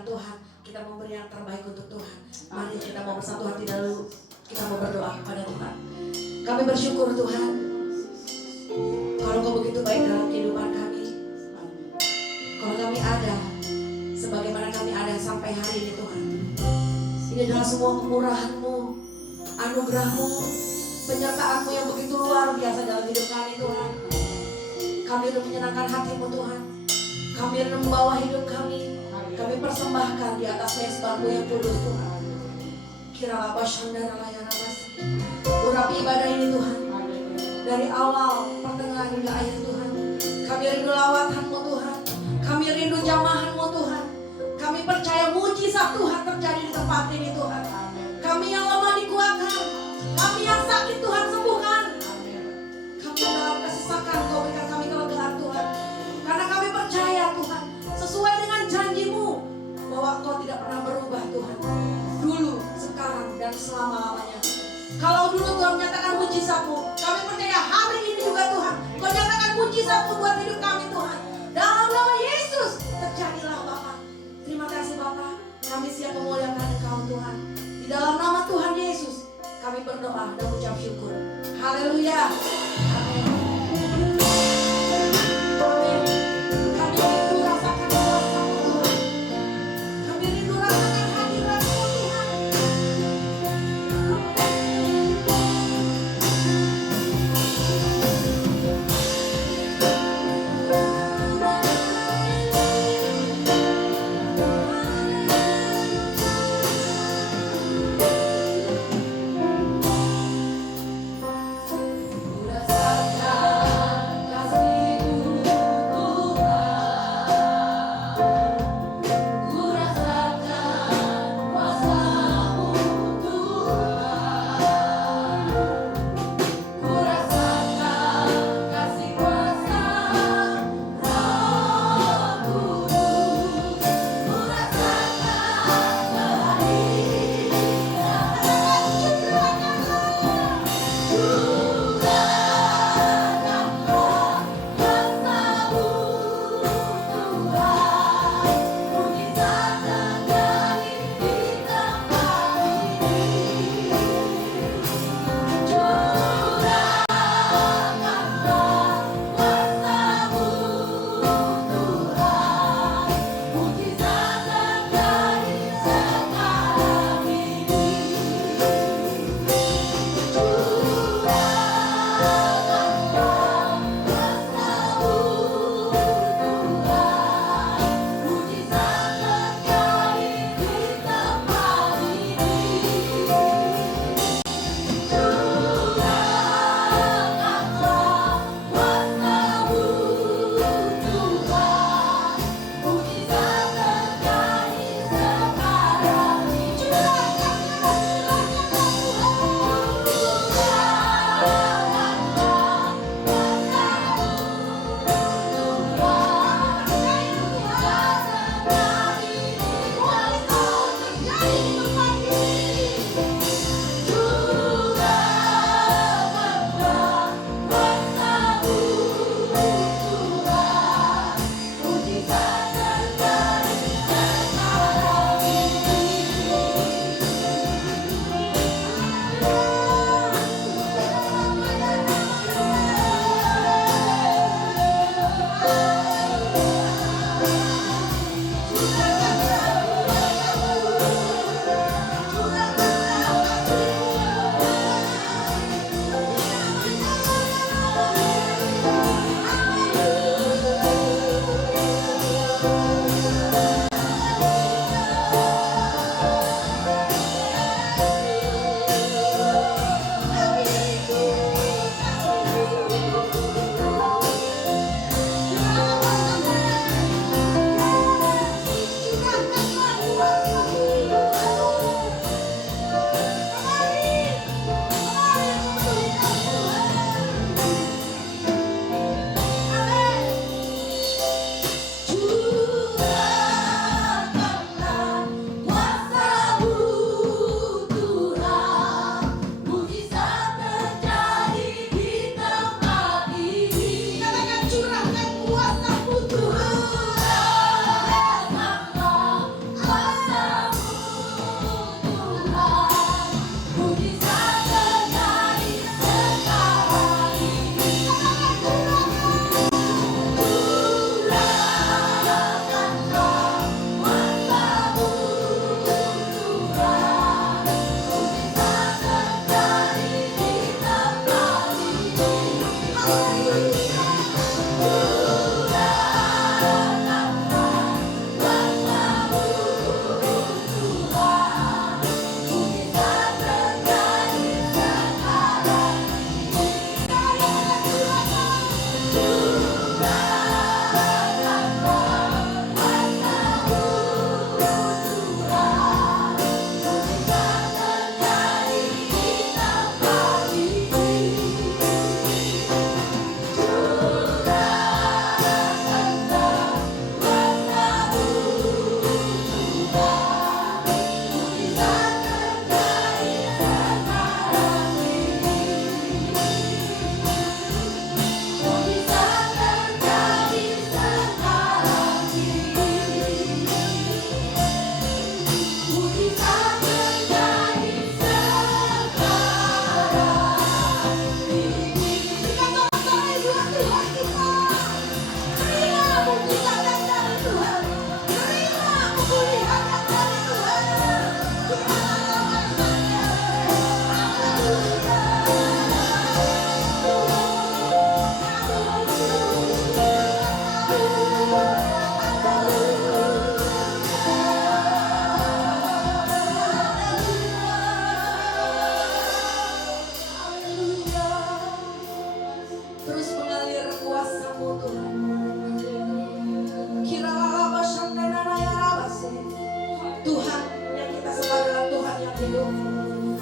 kemuliaan Tuhan. Kita memberi yang terbaik untuk Tuhan. Mari kita mau bersatu hati dulu. Kita mau berdoa kepada Tuhan. Kami bersyukur Tuhan, kalau Kau begitu baik dalam kehidupan kami. Kalau kami ada, sebagaimana kami ada sampai hari ini Tuhan. Ini adalah semua kemurahan-Mu, anugerah-Mu, penyertaan-Mu yang begitu luar biasa dalam hidup kami Tuhan. Kami untuk menyenangkan hati-Mu Tuhan. Kami untuk membawa hidup kami. Kami persembahkan di atas mezbah-Mu yang kudus Tuhan. Kira apa syandara layana mas. Urapi ibadah ini Tuhan. Dari awal, pertengahan hingga akhir Tuhan. Kami rindu lawatan-Mu Tuhan. Kami rindu jamahan-Mu Tuhan. Kami percaya mujizat Tuhan terjadi di tempat ini Tuhan. Kami yang lemah dikuatkan. Kami yang sakit Tuhan sembuhkan. Kami yang dalam kesesakan Kau berikan kami kelegaan Tuhan. Karena kami percaya Tuhan, sesuai dengan janji-Mu, bahwa Engkau tidak pernah berubah Tuhan. Dulu, sekarang, dan selama-lamanya. Kalau dulu Tuhan menyatakan mujizat-Mu, kami percaya hari ini juga Tuhan, Kau nyatakan mujizat-Mu buat hidup kami Tuhan. Dalam nama Yesus, terjadilah Bapa. Terima kasih Bapa, kami siap memuliakan Engkau Tuhan. Di dalam nama Tuhan Yesus, kami berdoa dan ucap syukur. Haleluya. Amin. Amin. Kami rindu rasakan kuasa-Mu Tuhan. Kami rindu rasakan hadirat-Mu Tuhan.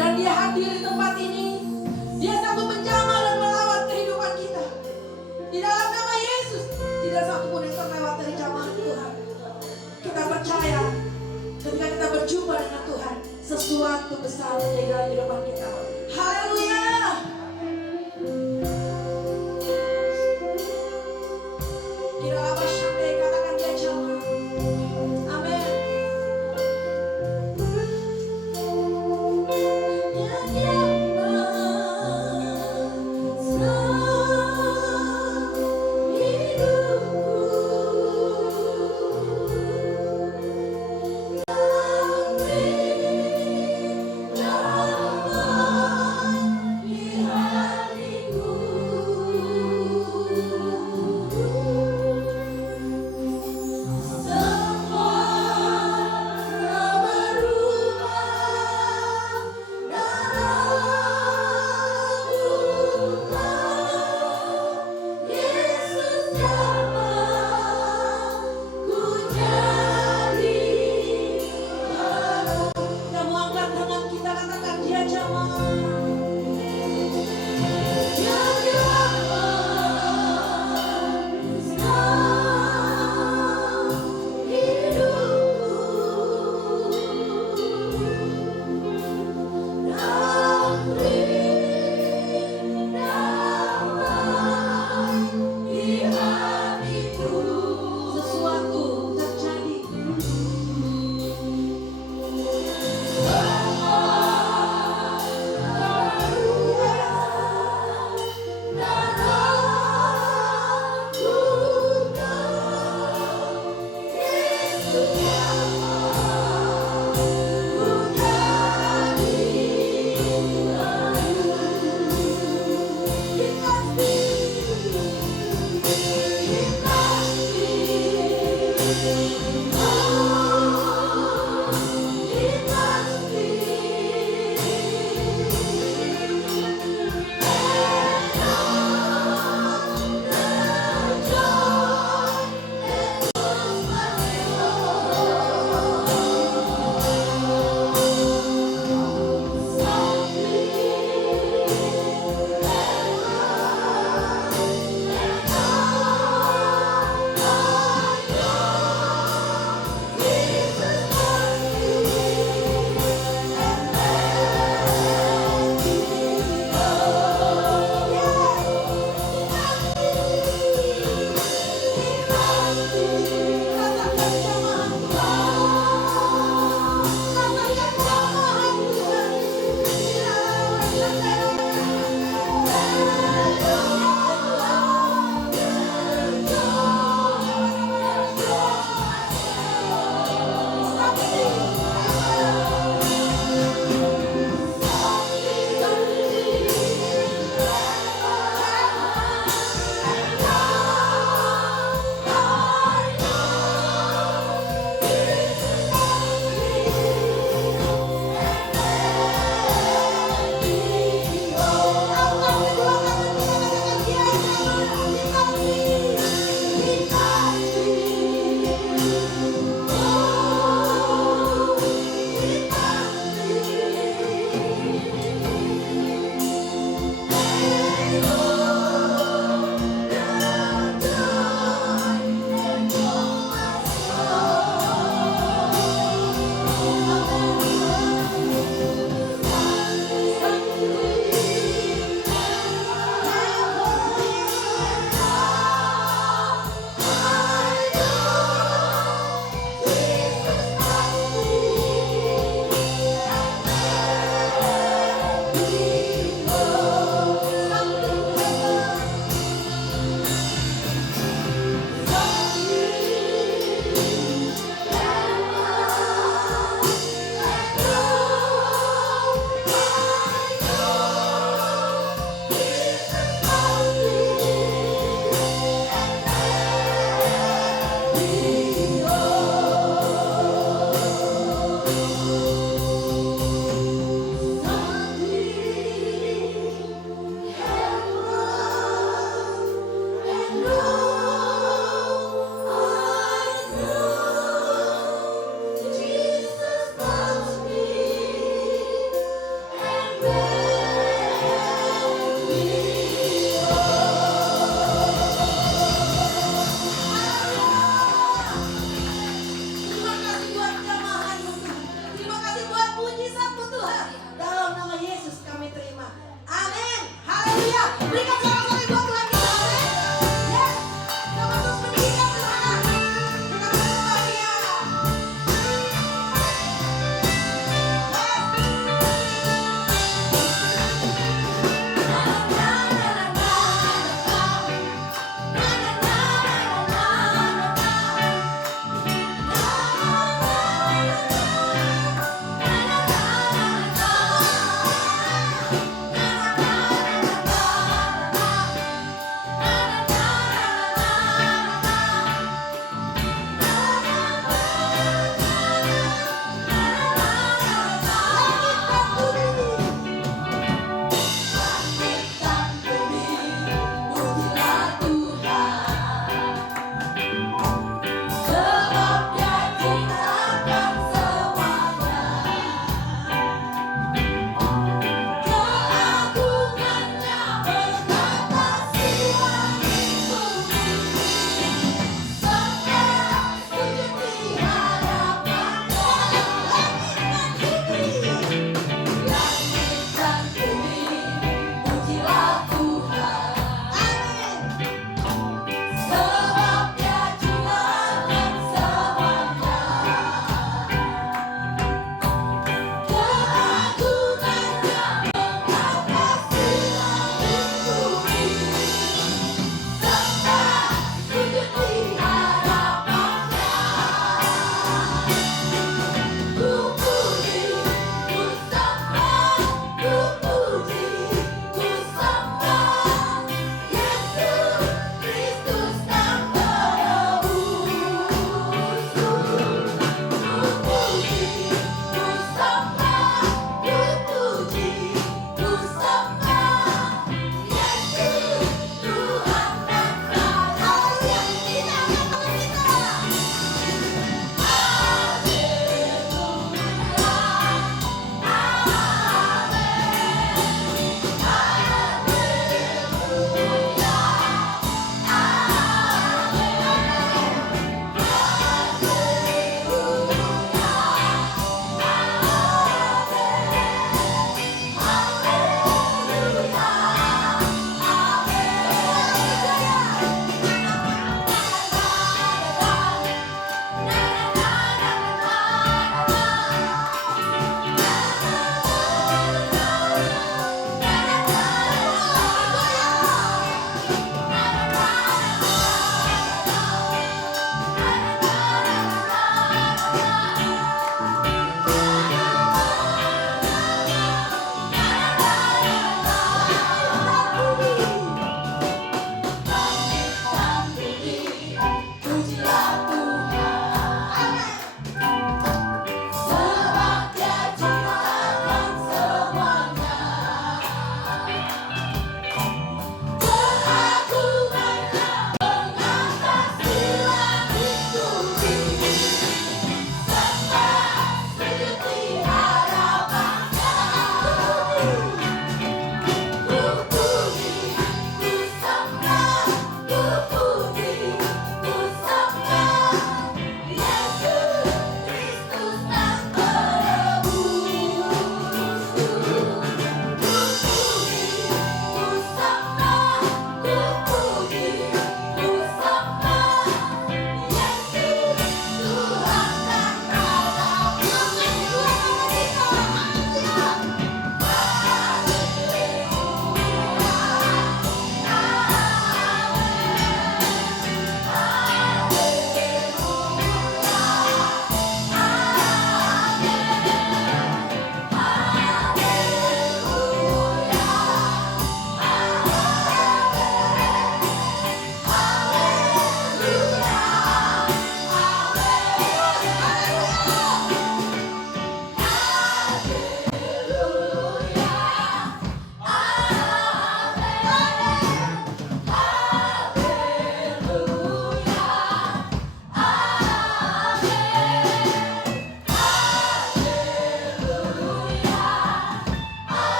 Dan Dia hadir di tempat ini. Dia sanggup menjamah dan melawat kehidupan kita. Di dalam nama Yesus, tidak satu pun yang terlewat dari jamaah Tuhan. Kita percaya ketika kita berjumpa dengan Tuhan, sesuatu besar terjadi dalam kehidupan kita. Haleluya. Kira apa sampai katakan Dia jamaah. Amin. Yeah.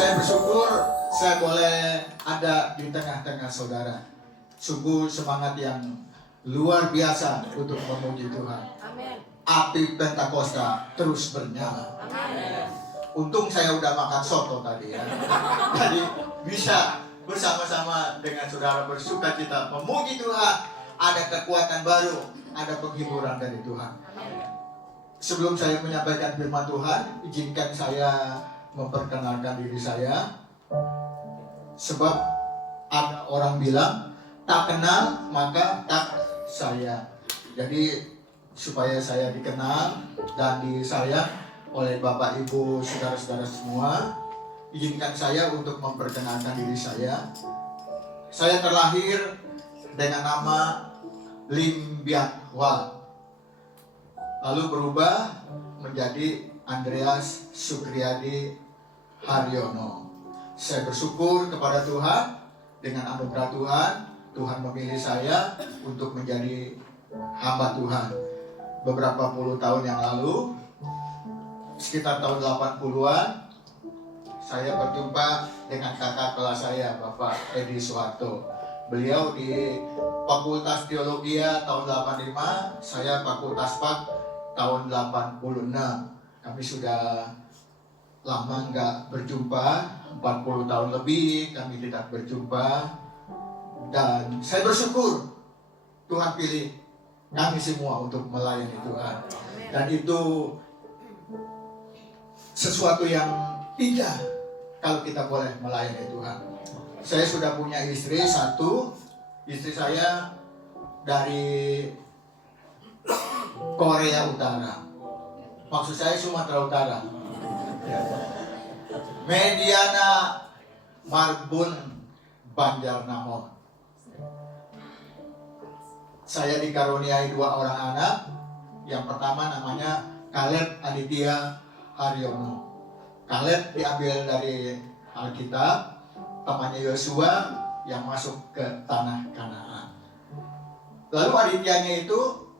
Saya bersyukur saya boleh ada di tengah-tengah saudara. Sungguh semangat yang luar biasa untuk memuji Tuhan. Api Pentakosta terus bernyala. Untung saya udah makan soto tadi ya. Jadi bisa bersama-sama dengan saudara bersuka cita memuji Tuhan. Ada kekuatan baru, ada penghiburan dari Tuhan. Sebelum saya menyampaikan firman Tuhan, izinkan saya memperkenalkan diri saya. Sebab ada orang bilang tak kenal maka tak sayang. Jadi supaya saya dikenal dan disayang oleh Bapak Ibu saudara-saudara semua, izinkan saya untuk memperkenalkan diri saya. Saya terlahir dengan nama Lim Biak Hwa, lalu berubah menjadi Andreas Sukriyadi Haryono. Saya bersyukur kepada Tuhan, dengan anugerah Tuhan, Tuhan memilih saya untuk menjadi hamba Tuhan. Beberapa puluh tahun yang lalu, sekitar tahun 80-an, saya berjumpa dengan kakak kelas saya, Bapak Edi Soeharto. Beliau di Fakultas Teologi tahun 85, saya Fakultas Pak tahun 86. Kami sudah lama nggak berjumpa, 40 tahun lebih kami tidak berjumpa. Dan saya bersyukur Tuhan pilih kami semua untuk melayani Tuhan. Dan itu sesuatu yang indah kalau kita boleh melayani Tuhan. Saya sudah punya istri satu. Istri saya dari Korea Utara. Maksud saya Sumatera Utara. Mediana Marbun Banjarnamon. Saya dikaruniai 2 orang anak. Yang pertama namanya Caleb Aditya Haryono. Caleb diambil dari Alkitab, temannya Yosua yang masuk ke tanah Kanaan. Lalu Adityanya itu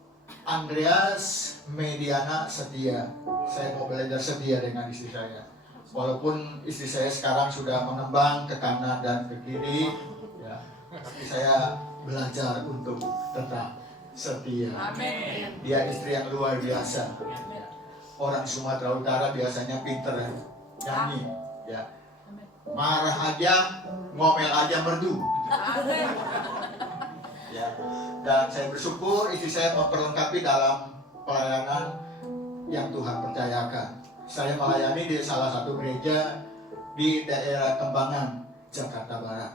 Andreas Mediana Setia. Saya mau belajar setia dengan istri saya. Walaupun istri saya sekarang sudah mengembang ke kanan dan ke kiri, ya, tapi saya belajar untuk tetap setia. Amin. Dia istri yang luar biasa. Orang Sumatera Utara biasanya pinter ya, nyanyi, ya. Marah aja, ngomel aja merdu. Ya. Dan saya bersyukur istri saya memperlengkapi dalam pelayanan yang Tuhan percayakan. Saya melayani di salah satu gereja di daerah Kembangan, Jakarta Barat.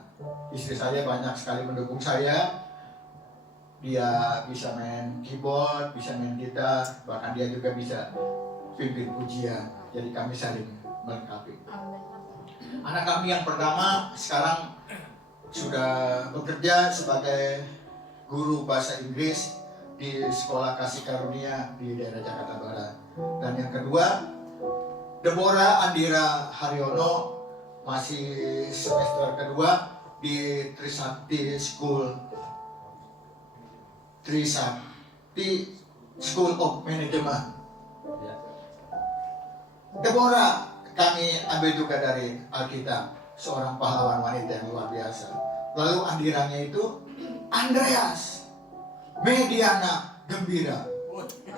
Istri saya banyak sekali mendukung saya. Dia bisa main keyboard, bisa main gitar, bahkan dia juga bisa pimpin pujian. Jadi kami saling melengkapi. Anak kami yang pertama sekarang sudah bekerja sebagai guru bahasa Inggris di Sekolah Kasih Karunia di daerah Jakarta Barat. Dan yang kedua, Deborah Andira Haryono masih semester kedua di Trisakti School of Management. Deborah kami ambil juga dari Alkitab, seorang pahlawan wanita yang luar biasa. Lalu Andiranya itu Andreas Mediana Gembira.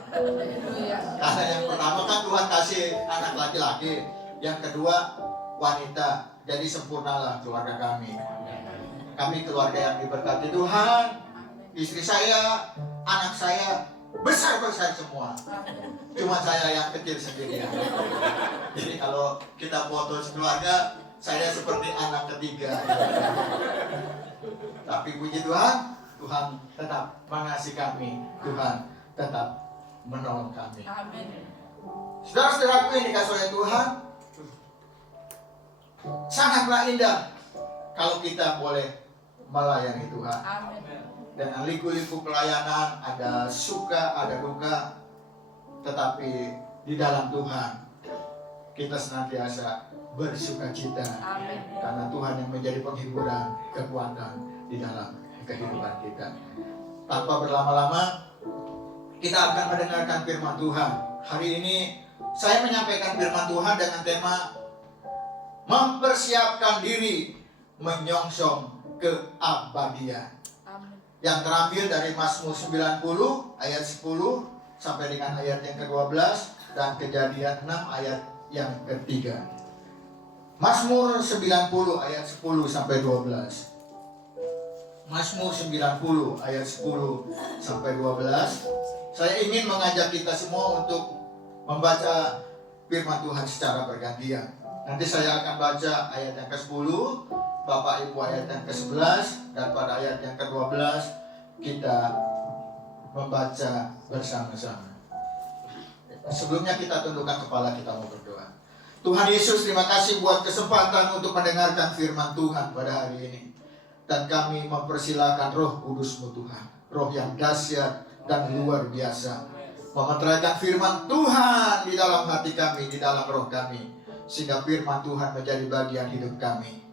Karena yang pertama kan Tuhan kasih anak laki-laki, yang kedua wanita. Jadi sempurnalah keluarga kami. Kami keluarga yang diberkati Tuhan. Istri saya, anak saya besar-besar semua. Cuma saya yang kecil sendirian. Jadi kalau kita foto keluarga, saya seperti anak ketiga. Tapi puji Tuhan, Tuhan tetap mengasihi kami. Tuhan tetap menolong kami. Amin. Saudara-saudaraku yang dikasihi oleh Tuhan, sangatlah indah kalau kita boleh melayani Tuhan. Amin. Dengan liku-liku pelayanan, ada suka, ada duka, tetapi di dalam Tuhan kita senantiasa bersuka cita. Amin. Karena Tuhan yang menjadi penghiburan, kekuatan di dalam kehidupan kita. Tanpa berlama-lama, kita akan mendengarkan firman Tuhan. Hari ini saya menyampaikan firman Tuhan dengan tema mempersiapkan diri menyongsong keabadian. Yang terambil dari Mazmur 90 ayat 10 sampai dengan ayat yang ke-12 dan Kejadian 6 ayat yang ketiga. Mazmur 90 ayat 10 sampai 12. Mazmur 90 ayat 10 sampai 12. Saya ingin mengajak kita semua untuk membaca firman Tuhan secara bergantian. Nanti saya akan baca ayat yang ke-10, Bapak Ibu ayat yang ke-11, dan pada ayat yang ke-12 kita membaca bersama-sama. Sebelumnya kita tundukkan kepala, kita mau berdoa. Tuhan Yesus, terima kasih buat kesempatan untuk mendengarkan firman Tuhan pada hari ini. Dan kami mempersilahkan Roh Kudus-Mu Tuhan, Roh yang dahsyat dan luar biasa, memeteraikan firman Tuhan di dalam hati kami, di dalam roh kami, sehingga firman Tuhan menjadi bagian hidup kami.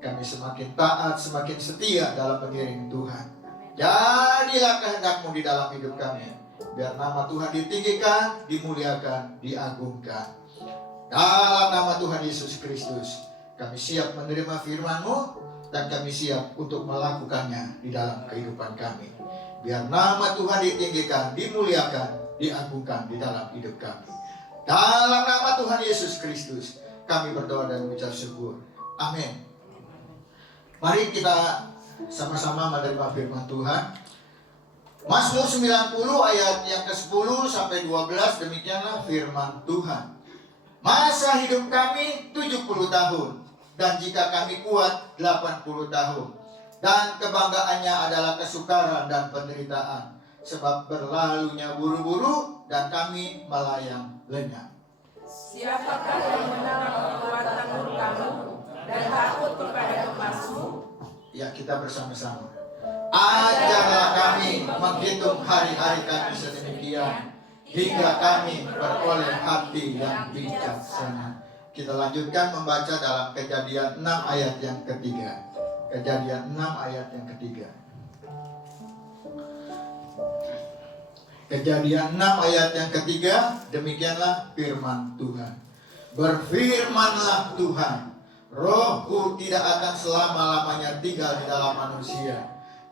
Kami semakin taat, semakin setia dalam mengiring Tuhan. Jadilah kehendak-Mu di dalam hidup kami, biar nama Tuhan ditinggikan, dimuliakan, diagungkan. Dalam nama Tuhan Yesus Kristus, kami siap menerima firman-Mu, dan kami siap untuk melakukannya di dalam kehidupan kami. Biar nama Tuhan ditinggikan, dimuliakan, diagungkan di dalam hidup kami. Dalam nama Tuhan Yesus Kristus, kami berdoa dan mengucap syukur. Amin. Mari kita sama-sama menerima firman Tuhan. Mazmur 90 ayat yang ke-10 sampai 12, demikianlah firman Tuhan. Masa hidup kami 70 tahun, dan jika kami kuat 80 tahun. Dan kebanggaannya adalah kesukaran dan penderitaan, sebab berlalunya buru-buru dan kami melayang lenyap. Siapakah yang mengenal kekuatan murka-Mu dan takut kepada kemah-Mu? Ya, kita bersama-sama. Ajarlah kami menghitung hari-hari kami sedemikian, hingga kami beroleh hati yang bijaksana. Kita lanjutkan membaca dalam Kejadian 6 ayat yang ketiga. Kejadian 6 ayat yang ketiga. Kejadian 6 ayat yang ketiga, demikianlah firman Tuhan. Berfirmanlah Tuhan, Rohku tidak akan selama-lamanya tinggal di dalam manusia,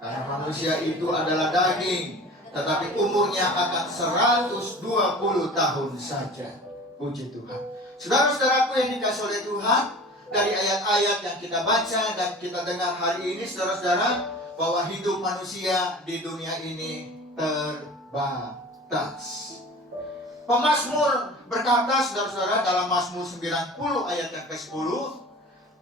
karena manusia itu adalah daging, tetapi umurnya akan 120 tahun saja. Puji Tuhan. Saudara-saudaraku yang dikasihi oleh Tuhan, dari ayat-ayat yang kita baca dan kita dengar hari ini, saudara-saudara, bahwa hidup manusia di dunia ini terbatas. Pemazmur berkata, saudara-saudara, dalam Mazmur 90 ayat yang ke-10,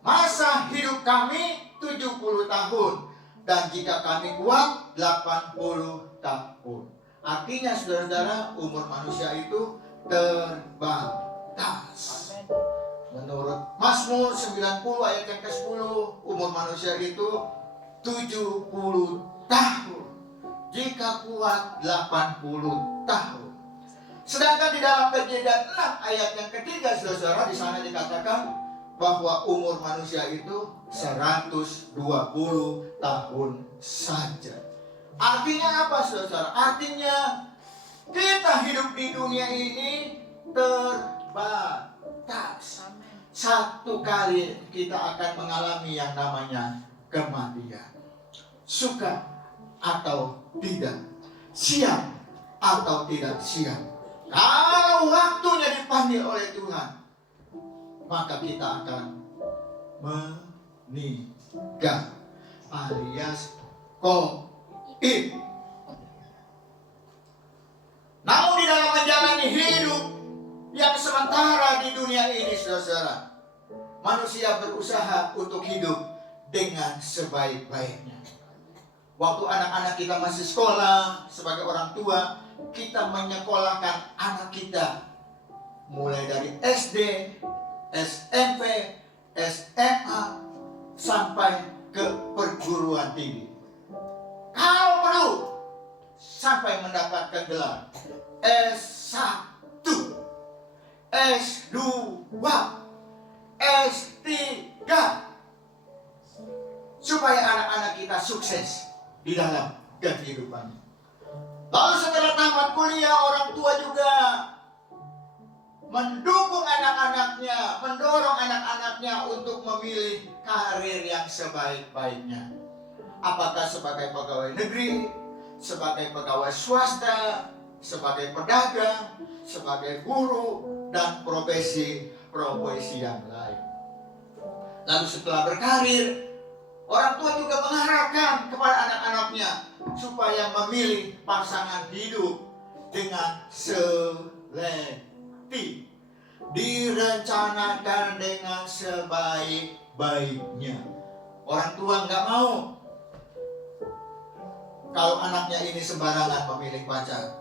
masa hidup kami 70 tahun, dan jika kami kuat 80 tahun. Artinya, saudara-saudara, umur manusia itu terbatas. Menurut Mazmur 90 ayat yang ke-10, umur manusia itu 70 tahun. Jika kuat 80 tahun. Sedangkan di dalam Kejadian 6 ayat yang ketiga, saudara-saudara, di sana dikatakan bahwa umur manusia itu 120 tahun saja. Artinya apa, saudara-saudara? Artinya kita hidup di dunia ini terbatas. Satu kali kita akan mengalami yang namanya kematian. Suka atau tidak, siap atau tidak siap. Kalau waktunya dipanggil oleh Tuhan, maka kita akan meninggal alias koib. Namun di dalam menjalani hidup yang sementara di dunia ini, saudara-saudara, manusia berusaha untuk hidup dengan sebaik-baiknya. Waktu anak-anak kita masih sekolah, sebagai orang tua, kita menyekolahkan anak kita mulai dari SD, SMP, SMA, sampai ke perguruan tinggi. Kalau perlu, sampai mendapatkan gelar S1, S2, S3, supaya anak-anak kita sukses di dalam kehidupan. Lalu setelah tamat kuliah, orang tua juga mendukung anak-anaknya, mendorong anak-anaknya untuk memilih karir yang sebaik-baiknya. Apakah sebagai pegawai negeri, sebagai pegawai swasta, sebagai pedagang, sebagai guru, dan profesi yang lain. Lalu setelah berkarir, orang tua juga mengharapkan kepada anak-anaknya supaya memilih pasangan hidup dengan selektif, direncanakan dengan sebaik-baiknya. Orang tua nggak mau kalau anaknya ini sembarangan memilih pacar.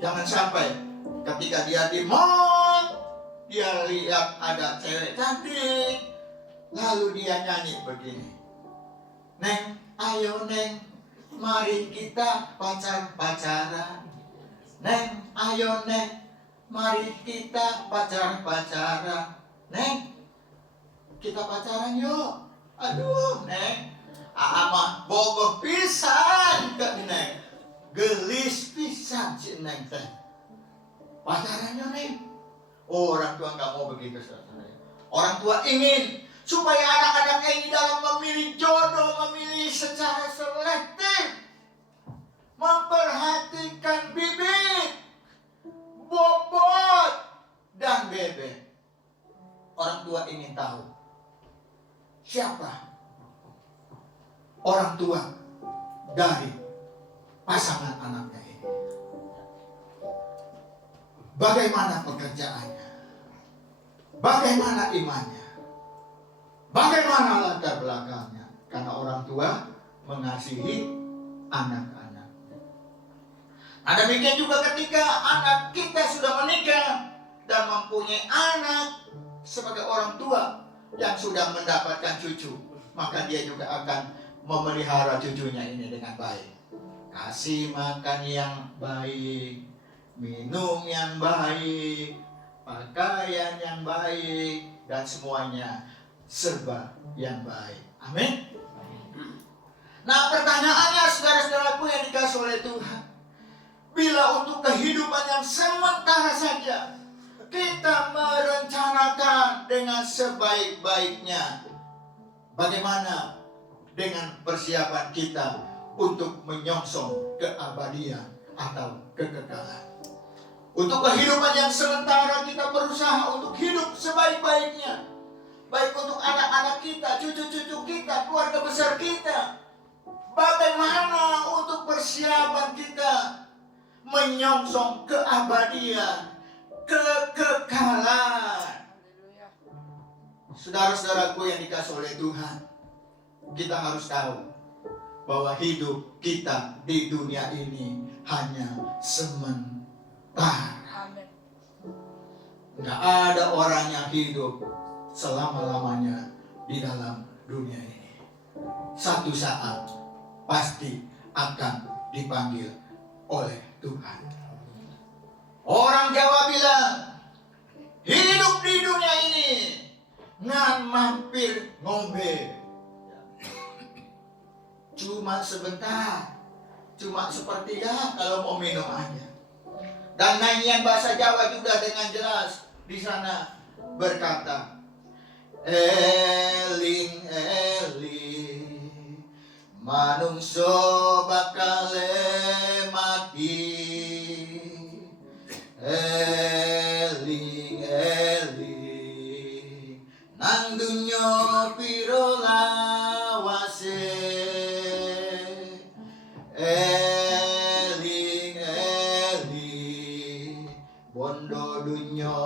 Jangan sampai ketika dia di mall, dia lihat ada cewek cantik, lalu dia nyanyi begini, "Neng, ayo Neng, mari kita pacaran. Neng, ayo Neng, mari kita pacaran. Neng, kita pacaran yuk. Aduh Neng, mah bogoh pisan ke Neng, gelis pisan si Neng teh. Pacarannya Neng." Oh, orang tua nggak mau begitu, saudara. Orang tua ingin supaya anak-anaknya ini dalam memilih jodoh, memilih secara selektif, memperhatikan bibit, bobot, dan bebek. Orang tua ingin tahu siapa orang tua dari pasangan anaknya ini. Bagaimana pekerjaannya? Bagaimana imannya? Bagaimana latar belakangnya? Karena orang tua mengasihi anak-anak. Nah, demikian juga ketika anak kita sudah menikah dan mempunyai anak sebagai orang tua yang sudah mendapatkan cucu, maka dia juga akan memelihara cucunya ini dengan baik. Kasih makan yang baik, minum yang baik, pakaian yang baik, dan semuanya serba yang baik. Amin. Nah, pertanyaannya saudara-saudaraku yang dikasih oleh Tuhan, bila untuk kehidupan yang sementara saja kita merencanakan dengan sebaik-baiknya, bagaimana dengan persiapan kita untuk menyongsong keabadian atau kekekalan? Untuk kehidupan yang sementara kita berusaha untuk hidup sebaik-baiknya, baik untuk anak-anak kita, cucu-cucu kita, keluarga besar kita. Bagaimana untuk persiapan kita menyongsong keabadian, kekekalan? Saudara-saudaraku yang dikasih oleh Tuhan, kita harus tahu bahwa hidup kita di dunia ini hanya sementara. Nggak ada orang yang hidup selama-lamanya di dalam dunia ini. Satu saat pasti akan dipanggil oleh Tuhan. Orang Jawa bilang, hidup di dunia ini ngan mampir ngombe. Cuma sebentar, cuma sepertiga kalau mau minum aja. Dan nyanyian bahasa Jawa juga dengan jelas di sana berkata, eling eling manungso bakal mati, eling eling nang dunya piro lawase, eling eling bondo dunya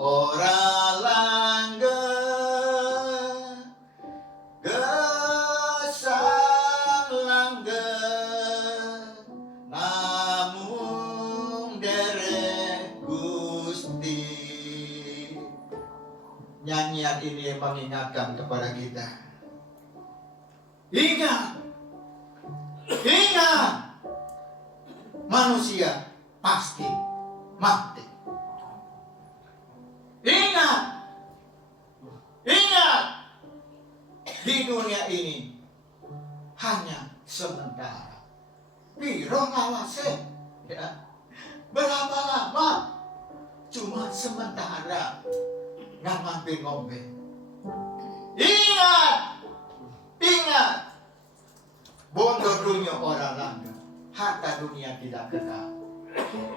ora langgeng, gesang langgeng namung derek Gusti. Nyanyian ini mengingatkan kepada kita, ingat, manusia pasti mati. Ingat, di dunia ini hanya sementara. Piro lawase, ya. Berapa lama cuma sementara nggak mampir ngombe. Ingat, bodoh dunia orang langka, harta dunia tidak kekal.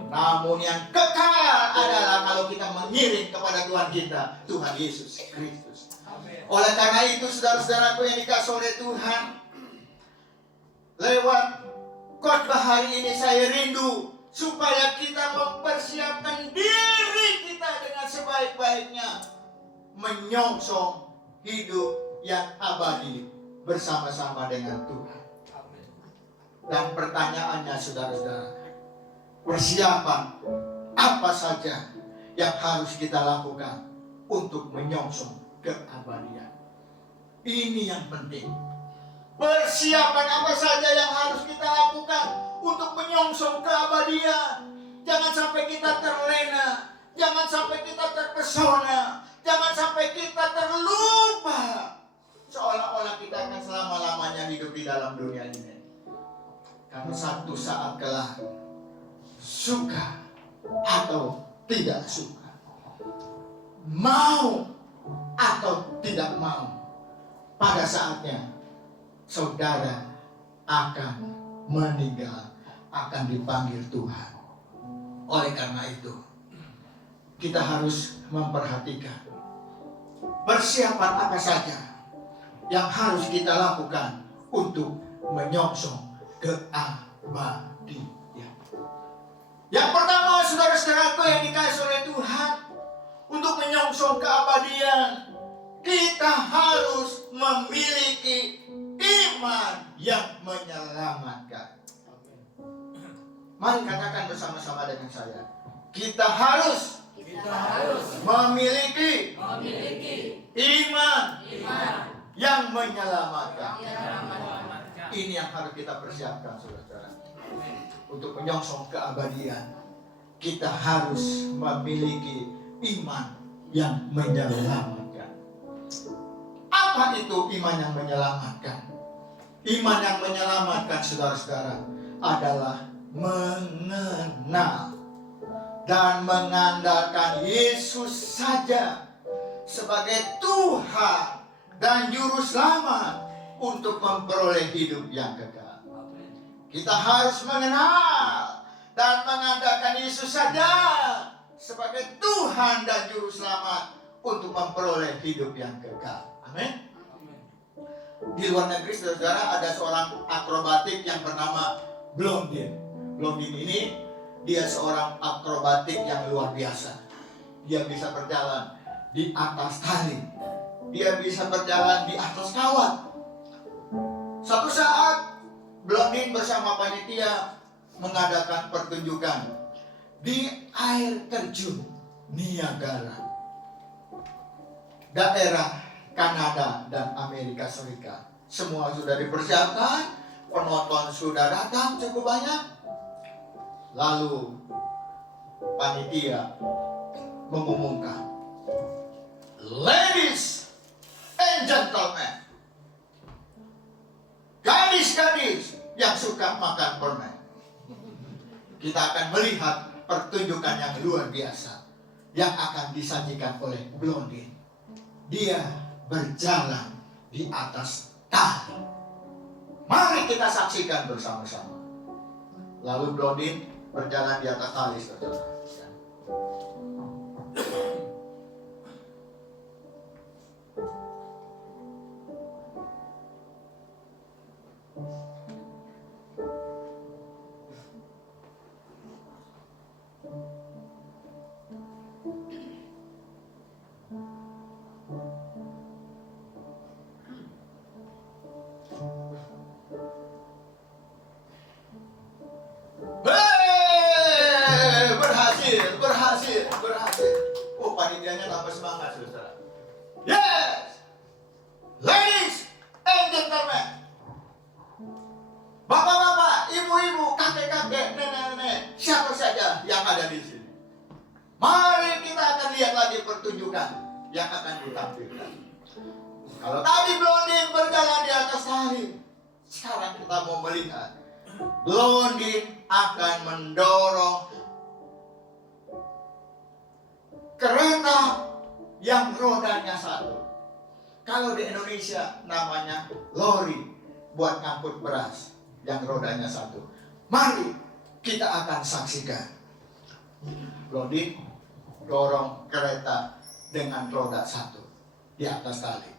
Namun yang kekal adalah kalau kita mengiring kepada Tuhan kita, Tuhan Yesus Kristus. Oleh karena itu, saudara-saudaraku yang dikasihi oleh Tuhan, lewat khotbah hari ini saya rindu supaya kita mempersiapkan diri kita dengan sebaik-baiknya menyongsong hidup yang abadi bersama-sama dengan Tuhan. Dan pertanyaannya, saudara-saudara, persiapan apa saja yang harus kita lakukan untuk menyongsong keabadian? Ini yang penting. Persiapan apa saja yang harus kita lakukan untuk menyongsong keabadian? Jangan sampai kita terlena, jangan sampai kita terpesona, jangan sampai kita terlupa seolah-olah kita akan selama-lamanya hidup di dalam dunia ini. Karena satu saat kelak, suka atau tidak suka, mau atau tidak mau, pada saatnya saudara akan meninggal, akan dipanggil Tuhan. Oleh karena itu, kita harus memperhatikan persiapan apa saja yang harus kita lakukan untuk menyongsong keabadian. Yang pertama, saudara-saudaraku yang dikasihi oleh Tuhan, untuk menyongsong keabadian, kita harus memiliki iman yang menyelamatkan. Mari katakan bersama-sama dengan saya. Kita harus memiliki iman yang menyelamatkan. Ini yang harus kita persiapkan, saudara-saudara. Untuk menyongsong keabadian, kita harus memiliki iman yang menyelamatkan. Apa itu iman yang menyelamatkan? Iman yang menyelamatkan, saudara-saudara, adalah mengenal dan mengandalkan Yesus saja sebagai Tuhan dan Juru Selamat untuk memperoleh hidup yang kekal. Kita harus mengenal dan mengandalkan Yesus saja sebagai Tuhan dan Juru Selamat untuk memperoleh hidup yang kekal. Amin. Di luar negeri, saudara, ada seorang akrobatik yang bernama Blondin. Blondin ini, dia seorang akrobatik yang luar biasa. Dia bisa berjalan di atas tali, dia bisa berjalan di atas kawat. Satu saat, Blondin bersama panitia mengadakan pertunjukan di air terjun Niagara, daerah Kanada dan Amerika Serikat. Semua sudah dipersiapkan, penonton sudah datang cukup banyak. Lalu panitia mengumumkan, "Ladies and gentlemen, gadis-gadis yang suka makan permen, kita akan melihat pertunjukan yang luar biasa yang akan disajikan oleh Blondin. Dia berjalan di atas tali. Mari kita saksikan bersama-sama." Lalu Blondin berjalan di atas tali, saudara. Berhasil. Oh, panitianya tambah semangat, saudara. Yes, ladies and gentlemen, bapak-bapak, ibu-ibu, kakek-kakek, nenek-nenek, siapa saja yang ada di sini, mari kita akan lihat lagi pertunjukan yang akan ditampilkan. Kalau tadi Blondin berjalan di atas tali, sekarang kita mau melihat Blondin akan mendorong kereta yang rodanya satu. Kalau di Indonesia namanya lori buat ngangkut beras yang rodanya satu. Mari kita akan saksikan Lodi dorong kereta dengan roda satu di atas tali.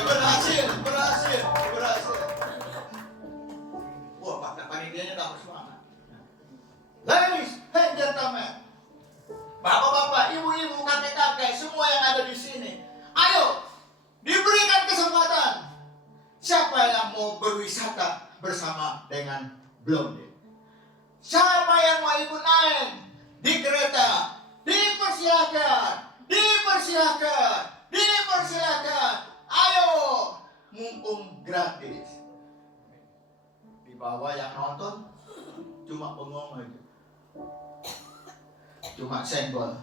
Berhasil. Wah, Pak panitianya tak bersemangat. Ladies and gentlemen, bapak-bapak, ibu-ibu, kakek-kakek, semua yang ada di sini, ayo diberikan kesempatan. Siapa yang mau berwisata bersama dengan Blondie? Siapa yang mau ikut naik di kereta? Dipersilakan. Ayo, mumpung gratis. Di bawah yang nonton cuma bengong aja, cuma senggol.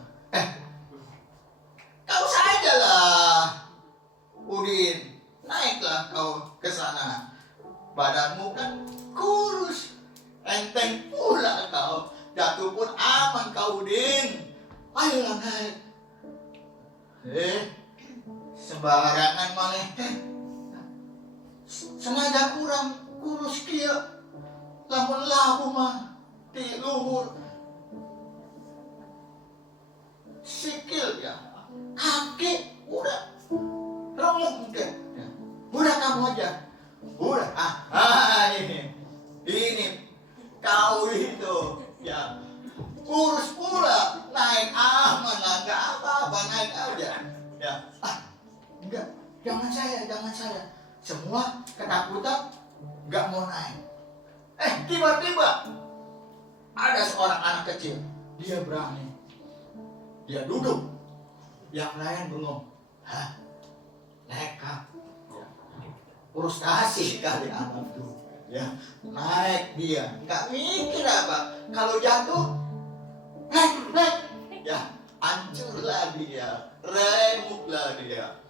Kau saja lah, Udin, naiklah kau ke sana. Badanmu kan kurus, enteng pula kau. Jatuh pun aman kau, Udin. Ayolah naik. Sembarangan malah. Senajan kurang kurus kia, lamun labu mah di luhur. Sikil ya, kaki udah remuk deh. Udah kamu aja. Udah. Ini kau itu ya kurus pula, naik aman lah, nggak apa-apa, naik aja. Ya, enggak, jangan saya. Semua ketakutan, nggak mau naik. Tiba-tiba ada seorang anak kecil, dia berani, dia duduk, yang lain bengong. Naik kah? Frustasi kali anak tuh. Ya, naik dia, nggak mikir apa. Kalau jatuh, naik, ya, hancurlah dia, remuklah dia.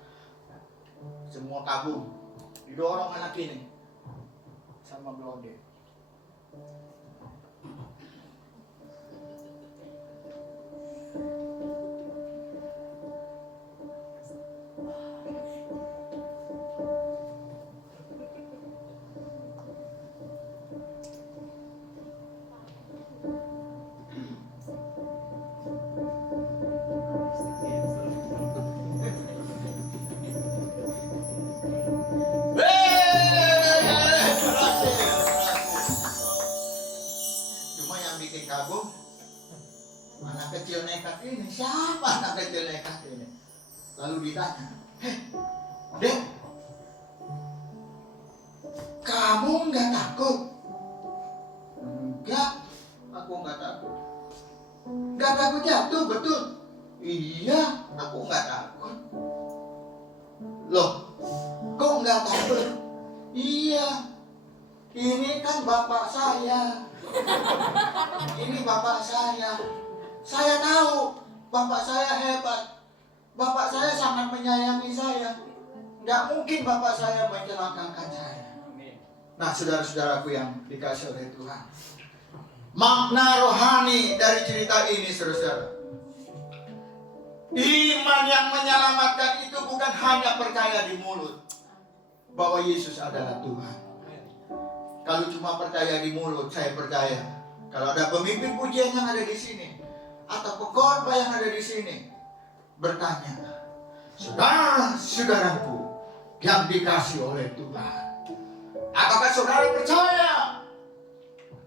Semua kabur, didorong anak ini sama Blondie. Kabur, anak kecil nekat ini. Siapa anak kecil nekat ini? Lalu ditanya, Dek, kamu nggak takut? Enggak, aku nggak takut. Nggak takut jatuh, betul? Iya, aku nggak takut. Loh, kok nggak takut? Iya, ini kan bapak saya. Ini bapak saya. Saya tahu bapak saya hebat. Bapak saya sangat menyayangi saya. Nggak mungkin bapak saya mencelakakan saya. Nah, saudara-saudaraku yang dikasih oleh Tuhan, makna rohani dari cerita ini, saudara-saudara, iman yang menyelamatkan itu bukan hanya percaya di mulut bahwa Yesus adalah Tuhan. Kalau cuma percaya di mulut, saya percaya. Kalau ada pemimpin pujian yang ada di sini, atau pengkhotbah yang ada di sini, bertanya, saudara-saudaraku yang dikasih oleh Tuhan, apakah saudara percaya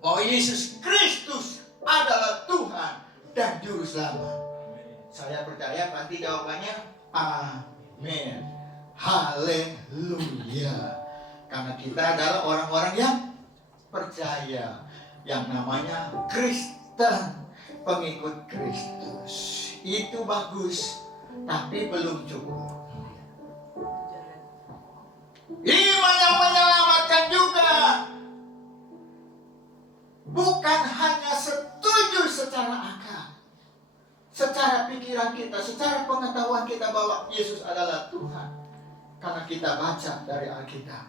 bahwa Yesus Kristus adalah Tuhan dan Juru Selamat? Saya percaya, pasti jawabannya amin. Haleluya. Karena kita adalah orang-orang yang percaya yang namanya Kristen, pengikut Kristus. Itu bagus, tapi belum cukup. Iman yang menyelamatkan juga bukan hanya setuju secara akal, secara pikiran kita, secara pengetahuan kita bahwa Yesus adalah Tuhan. Karena kita baca dari Alkitab,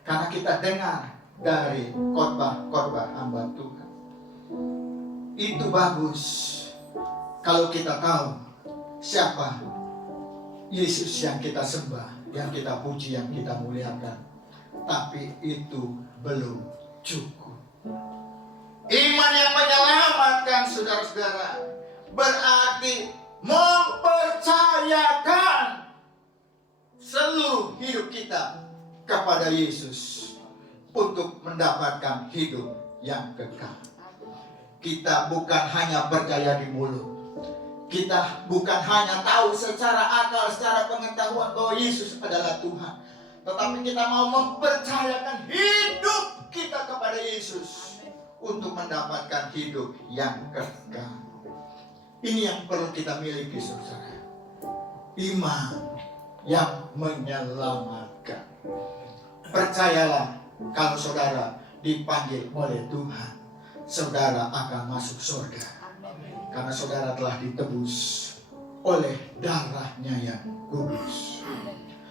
karena kita dengar dari khotbah-khotbah hamba Tuhan. Itu bagus kalau kita tahu siapa Yesus yang kita sembah, yang kita puji, yang kita muliakan. Tapi itu belum cukup. Iman yang menyelamatkan, saudara-saudara, berarti mempercayakan seluruh hidup kita kepada Yesus untuk mendapatkan hidup yang kekal. Kita bukan hanya percaya di mulut. Kita bukan hanya tahu secara akal, secara pengetahuan bahwa Yesus adalah Tuhan. Tetapi kita mau mempercayakan hidup kita kepada Yesus untuk mendapatkan hidup yang kekal. Ini yang perlu kita miliki, saudara. Iman yang menyelamatkan. Percayalah, kalau saudara dipanggil oleh Tuhan, saudara akan masuk surga. Karena saudara telah ditebus oleh darahnya yang kudus.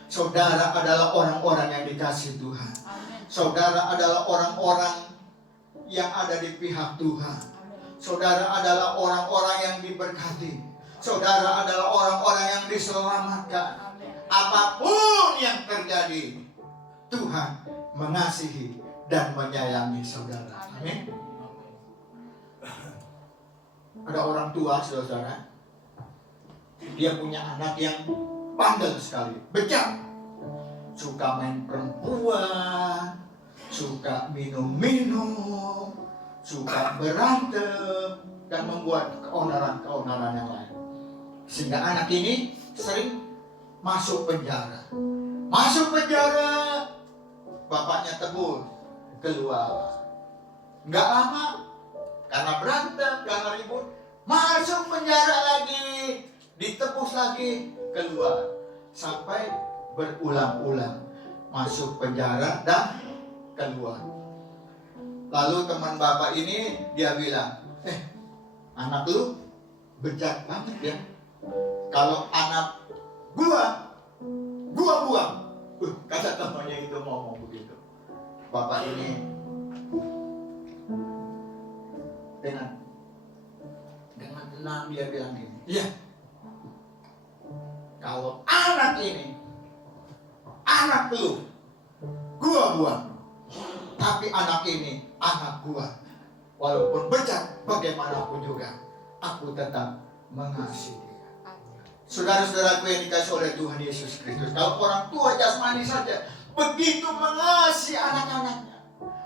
Saudara adalah orang-orang yang dikasihi Tuhan. Saudara adalah orang-orang yang ada di pihak Tuhan. Saudara adalah orang-orang yang diberkati. Saudara adalah orang-orang yang diselamatkan. Apapun yang terjadi, Tuhan mengasihi dan menyayangi saudara. Amin. Ada orang tua, saudara, dia punya anak yang bandel sekali, bejat, suka main perempuan, suka minum-minum, suka berantem, dan membuat keonaran-keonaran yang lain. Sehingga anak ini sering masuk penjara. Masuk penjara, bapaknya tegur, keluar. Nggak lama, karena berantem, karena ribut, masuk penjara lagi, ditebus lagi, keluar. Sampai berulang-ulang masuk penjara dan keluar. Lalu teman bapak ini dia bilang, anak lu bejat banget ya. Kalau anak gua buang. Kata temannya itu ngomong begitu. Bapak ini dengan tenang dia bilang gini, iya, kalau anak ini anak lu, gua buang. Tapi anak ini anak gua. Walaupun bejat bagaimanapun juga, aku tetap mengasihi dia. Saudara-saudaraku yang dikasihi oleh Tuhan Yesus Kristus, kalau orang tua jasmani saja begitu mengasihi anak-anaknya,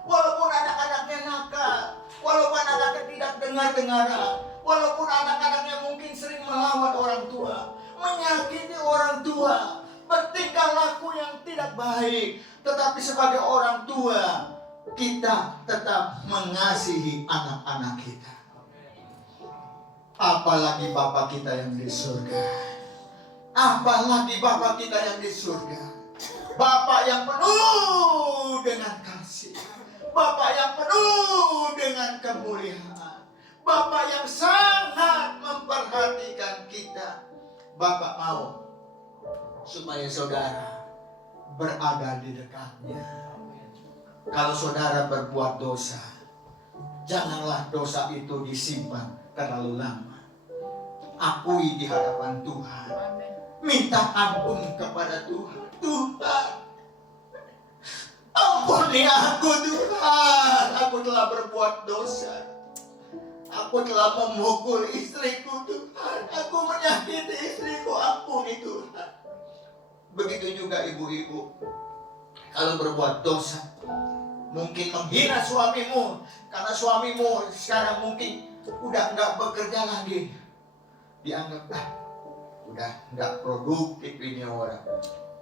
walaupun anak-anaknya nakal, walaupun anak-anaknya tidak dengar-dengaran, walaupun anak-anaknya mungkin sering melawan orang tua, menyakiti orang tua, bertingkah laku yang tidak baik, tetapi sebagai orang tua kita tetap mengasihi anak-anak kita. Apalagi Bapa kita yang di surga. Apalagi Bapa kita yang di surga. Bapa yang penuh dengan kasih. Bapa yang penuh dengan kemuliaan. Bapa yang sangat memperhatikan kita. Bapa mau supaya saudara berada di dekatnya. Kalau saudara berbuat dosa, janganlah dosa itu disimpan terlalu lama. Akui di hadapan Tuhan. Minta ampun kepada Tuhan. Tuhan, ampuni aku Tuhan. Aku telah berbuat dosa. Aku telah memukul istriku Tuhan. Aku menyakiti istriku. Ampuni Tuhan. Begitu juga ibu-ibu. Kalau berbuat dosa, mungkin menghina suamimu, karena suamimu sekarang mungkin udah nggak bekerja lagi, dianggap udah nggak produktif ini orang,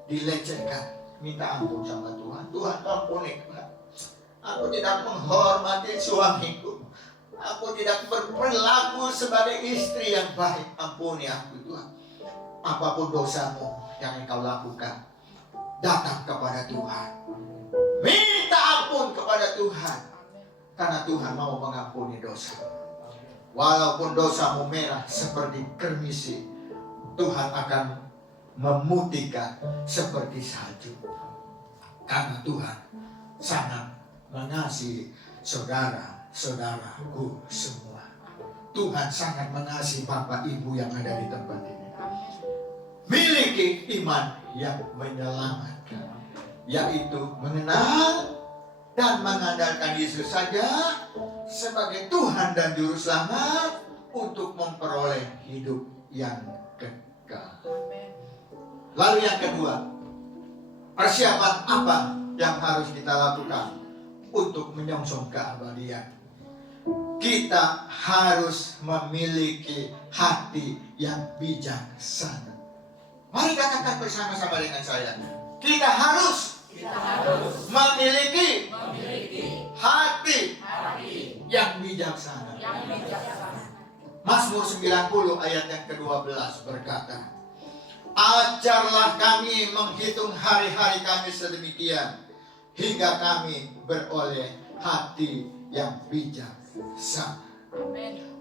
dilecehkan. Minta ampun sama Tuhan. Tuhan ampuni. Aku tidak menghormati suamiku. Aku tidak berperilaku sebagai istri yang baik. Ampuni aku Tuhan. Apapun dosamu yang engkau lakukan, datang kepada Tuhan. Minta ampun kepada Tuhan. Karena Tuhan mau mengampuni dosa. Walaupun dosamu merah seperti kermisi, Tuhan akan memutihkan seperti salju. Karena Tuhan sangat mengasihi saudara-saudaraku semua. Tuhan sangat mengasihi Bapak Ibu yang ada di tempat ini. Miliki iman yang menyelamatkan, yaitu mengenal dan mengandalkan Yesus saja sebagai Tuhan dan Juru Selamat untuk memperoleh hidup yang kekal. Lalu yang kedua, persiapan apa yang harus kita lakukan untuk menyongsong keabadian? Kita harus memiliki hati yang bijaksana. Mari katakan bersama-sama dengan saya. Kita harus memiliki hati yang bijaksana. Mazmur 90 ayat yang ke-12 berkata, ajarlah kami menghitung hari-hari kami sedemikian, hingga kami beroleh hati yang bijaksana.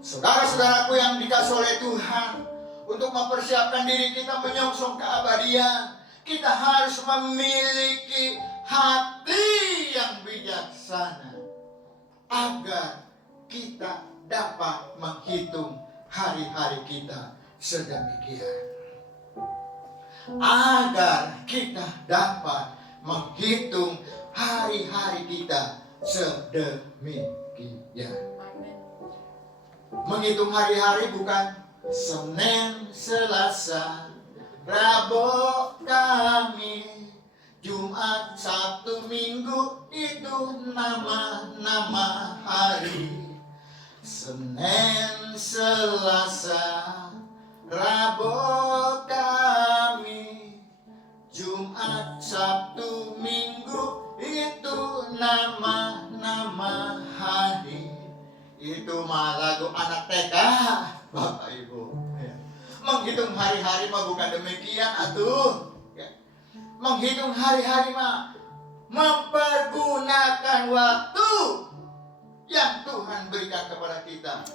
Saudara-saudaraku yang dikasihi oleh Tuhan, untuk mempersiapkan diri kita menyongsong keabadian, kita harus memiliki hati yang bijaksana agar kita dapat menghitung hari-hari kita sedemikian. Agar kita dapat menghitung hari-hari kita sedemikian. Menghitung hari-hari bukan Senin, Selasa, Rabu, Kamis, Jumat, Sabtu, Minggu, itu nama-nama hari. Senin, Selasa, Rabu, Kamis, Jumat, Sabtu, Minggu, itu nama-nama hari. Itu mah lagu anak TK, Bapak Ibu. Menghitung hari-hari mah bukan demikian atuh. Menghitung hari-hari mah mempergunakan waktu yang Tuhan berikan kepada kita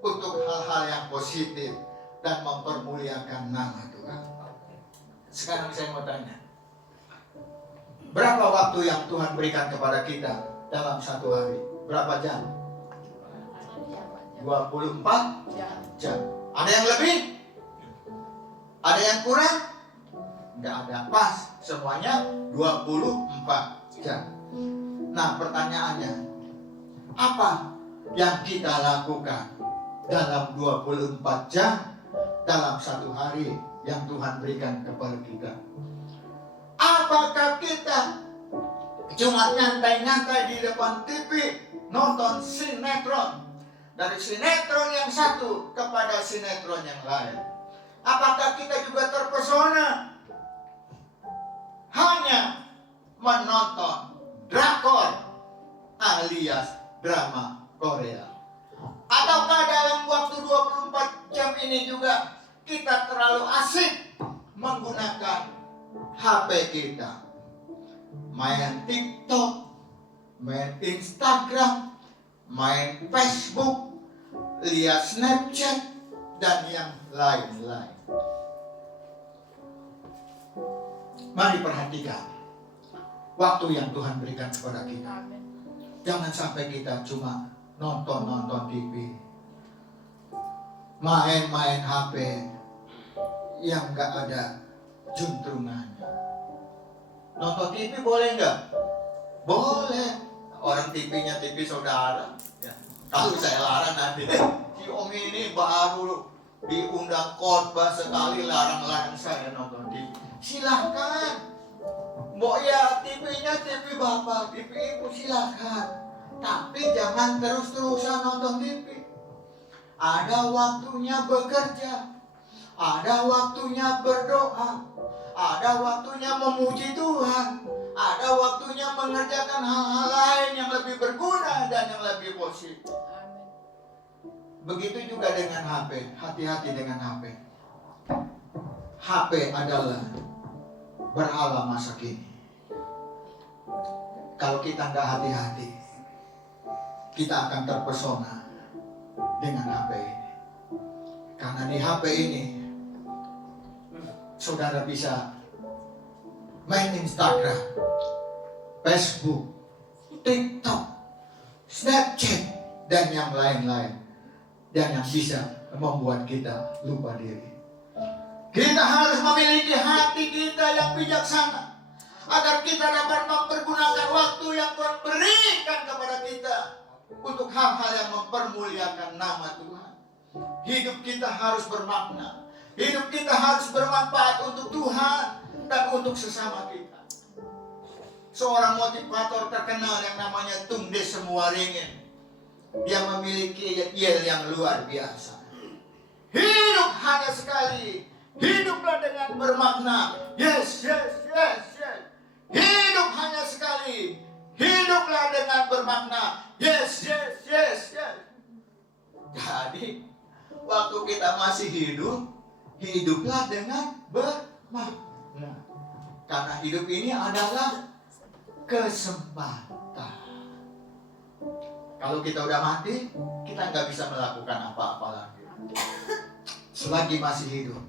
untuk hal-hal yang positif dan mempermuliakan nama Tuhan. Sekarang saya mau tanya, berapa waktu yang Tuhan berikan kepada kita dalam satu hari? Berapa jam? 24 jam. Ada yang lebih? Ada yang kurang? Enggak ada, pas. Semuanya 24 jam. Nah, pertanyaannya, apa yang kita lakukan dalam 24 jam dalam satu hari yang Tuhan berikan kepada kita? Apakah kita cuma nyantai-nyantai di depan TV, nonton sinetron, dari sinetron yang satu kepada sinetron yang lain? Apakah kita juga terpesona hanya menonton drakor alias drama Korea? Ataukah dalam waktu 24 jam ini juga kita terlalu asik menggunakan HP kita, main TikTok, main Instagram, main Facebook, lihat Snapchat, dan yang lain-lain? Mari perhatikan waktu yang Tuhan berikan kepada kita. Jangan sampai kita cuma nonton TV, main HP yang gak ada juntrungannya. Nonton TV boleh nggak? Boleh. Orang TV-nya TV saudara. Ya. Kalau saya larang nanti, si Om ini baru diundang khotbah sekali larang-larang saya nonton TV. Silahkan. Mbok ya TV-nya TV Bapak, TV Ibu silahkan. Tapi jangan terus-terusan nonton TV. Ada waktunya bekerja, ada waktunya berdoa, ada waktunya memuji Tuhan, Ada waktunya mengerjakan hal-hal lain yang lebih berguna dan yang lebih positif. Begitu juga dengan HP. Hati-hati dengan HP. HP adalah berhala masa kini. Kalau kita nggak hati-hati, kita akan terpesona dengan HP ini. Karena di HP ini, saudara bisa main Instagram, Facebook, TikTok, Snapchat, dan yang lain-lain. Dan yang bisa membuat kita lupa diri. Kita harus memiliki hati kita yang bijaksana, agar kita dapat mempergunakan waktu yang Tuhan berikan kepada kita untuk hal-hal yang mempermuliakan nama Tuhan. Hidup kita harus bermakna. Hidup kita harus bermanfaat untuk Tuhan dan untuk sesama kita. Seorang motivator terkenal yang namanya Tung Desem Waringin, dia memiliki yel yang luar biasa. Hidup hanya sekali. Hiduplah dengan bermakna. Yes. Hidup hanya sekali. Hiduplah dengan bermakna. Yes. Jadi, waktu kita masih hidup, hiduplah dengan bermakna. Karena hidup ini adalah kesempatan. Kalau kita udah mati, kita nggak bisa melakukan apa-apa lagi. Selagi masih hidup,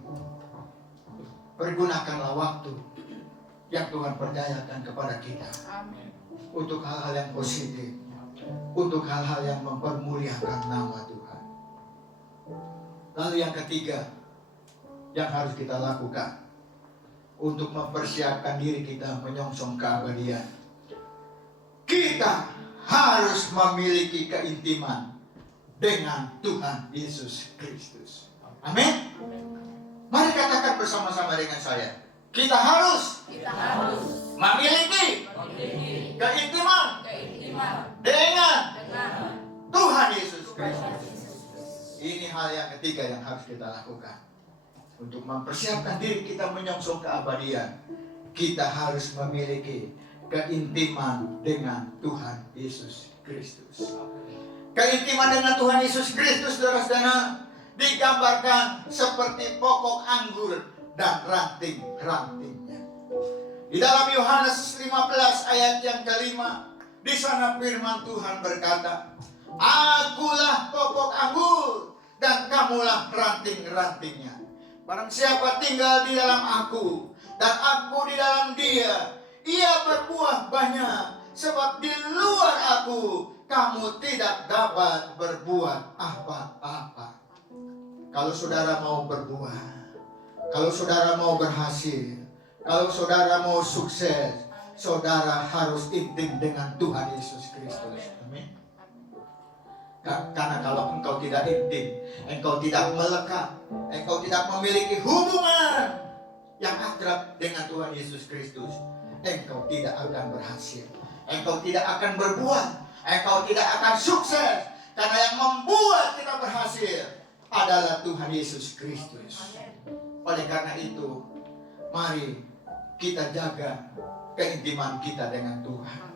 pergunakanlah waktu yang Tuhan percayakan kepada kita. Amin. Untuk hal-hal yang positif, untuk hal-hal yang mempermuliakan nama Tuhan. Lalu yang ketiga yang harus kita lakukan untuk mempersiapkan diri kita menyongsong keabadian, kita harus memiliki keintiman dengan Tuhan Yesus Kristus. Amin. Mari katakan bersama-sama dengan saya. Kita harus memiliki keintiman dengan Tuhan Yesus Kristus. Ini hal yang ketiga yang harus kita lakukan. Untuk mempersiapkan diri kita menyongsong keabadian, kita harus memiliki keintiman dengan Tuhan Yesus Kristus. Keintiman dengan Tuhan Yesus Kristus, saudara-saudara, digambarkan seperti pokok anggur dan ranting-rantingnya. Di dalam Yohanes 15 ayat yang kelima, di sana firman Tuhan berkata, "Akulah pokok anggur dan kamulah ranting-rantingnya. Barang siapa tinggal di dalam aku dan aku di dalam dia, ia berbuah banyak, sebab di luar aku kamu tidak dapat berbuat apa-apa." Kalau saudara mau berbuah, kalau saudara mau berhasil, kalau saudara mau sukses, saudara harus intim dengan Tuhan Yesus Kristus. Amin. Karena kalau engkau tidak intim, engkau tidak melekat, engkau tidak memiliki hubungan yang akrab dengan Tuhan Yesus Kristus, engkau tidak akan berhasil, engkau tidak akan berbuat, engkau tidak akan sukses. Karena yang membuat kita berhasil adalah Tuhan Yesus Kristus. Oleh karena itu, mari kita jaga keintiman kita dengan Tuhan.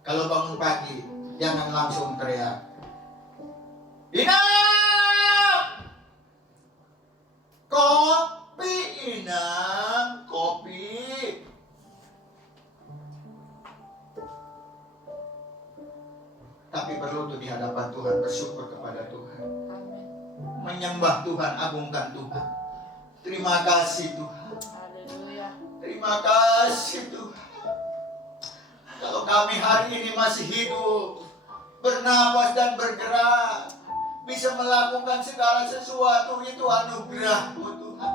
Kalau bangun pagi, jangan langsung teriak, "Inam! Kopi, Inam, kopi." Tapi berlutut di hadapan Tuhan, bersyukur kepada Tuhan, menyembah Tuhan, agungkan Tuhan. Terima kasih Tuhan. Haleluya. Terima kasih Tuhan. Kalau kami hari ini masih hidup, bernapas dan bergerak, bisa melakukan segala sesuatu, itu anugerah-Mu Tuhan.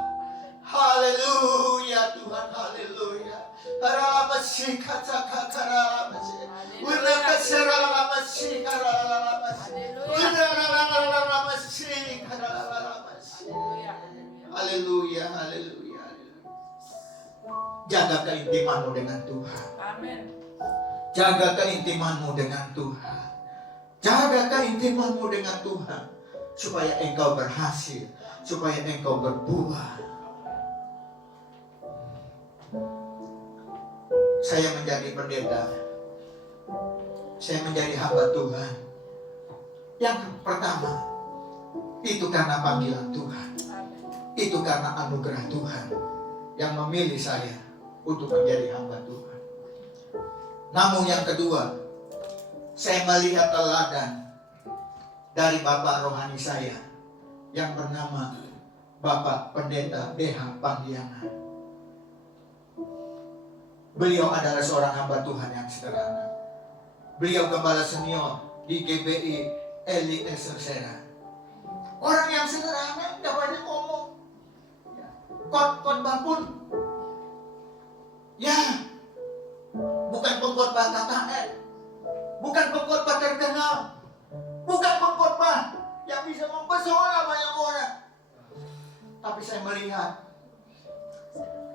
Haleluya Tuhan, haleluya. Karalabasi kata karalabasi. Urnakasi karalabasi karalabasi. Urnakasi karalabasi. Haleluya, haleluya. Jaga keintimanmu dengan Tuhan. Amin. Jaga keintimanmu dengan Tuhan. Jaga keintimanmu dengan Tuhan, supaya engkau berhasil, supaya engkau berbuah. saya menjadi pendeta, saya menjadi hamba Tuhan. Yang pertama, itu karena panggilan Tuhan. Itu karena anugerah Tuhan yang memilih saya untuk menjadi hamba Tuhan. Namun yang kedua, saya melihat teladan dari Bapak rohani saya yang bernama Bapak Pendeta BH Panggiangan. Beliau adalah seorang hamba Tuhan yang sederhana. Beliau gembala senior di GBI Eliezer Serang. Orang yang sederhana, gak banyak ngomong. Khotbah pun, ya, bukan pengkhotbah KKN, bukan pengkhotbah terkenal, bukan pengkhotbah yang bisa mempesona banyak orang. Tapi saya melihat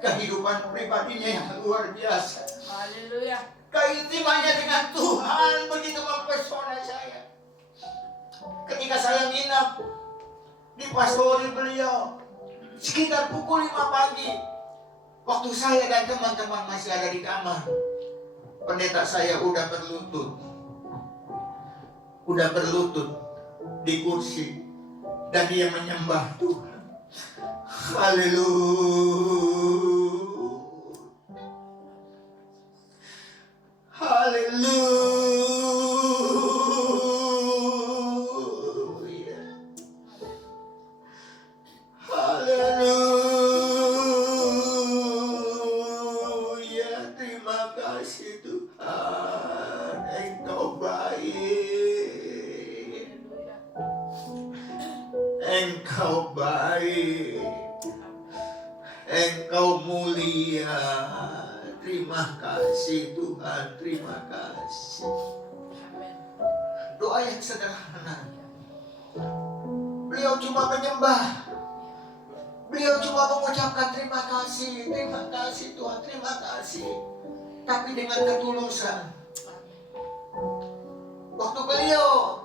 kehidupan pribadinya yang luar biasa. Haleluya. Keintimannya dengan Tuhan begitu mempesona saya. Ketika saya nginap di pastori beliau sekitar pukul 5 pagi, waktu saya dan teman-teman masih ada di kamar, pendeta saya udah berlutut di kursi dan dia menyembah Tuhan. Haleluya. Haleluya. Haleluya. Terima kasih Tuhan, Engkau baik. Engkau baik. Engkau mulia. Terima kasih Tuhan, terima kasih. Doa yang sederhana. Beliau cuma menyembah. Beliau cuma mengucapkan terima kasih Tuhan, terima kasih. Tapi dengan ketulusan. Waktu beliau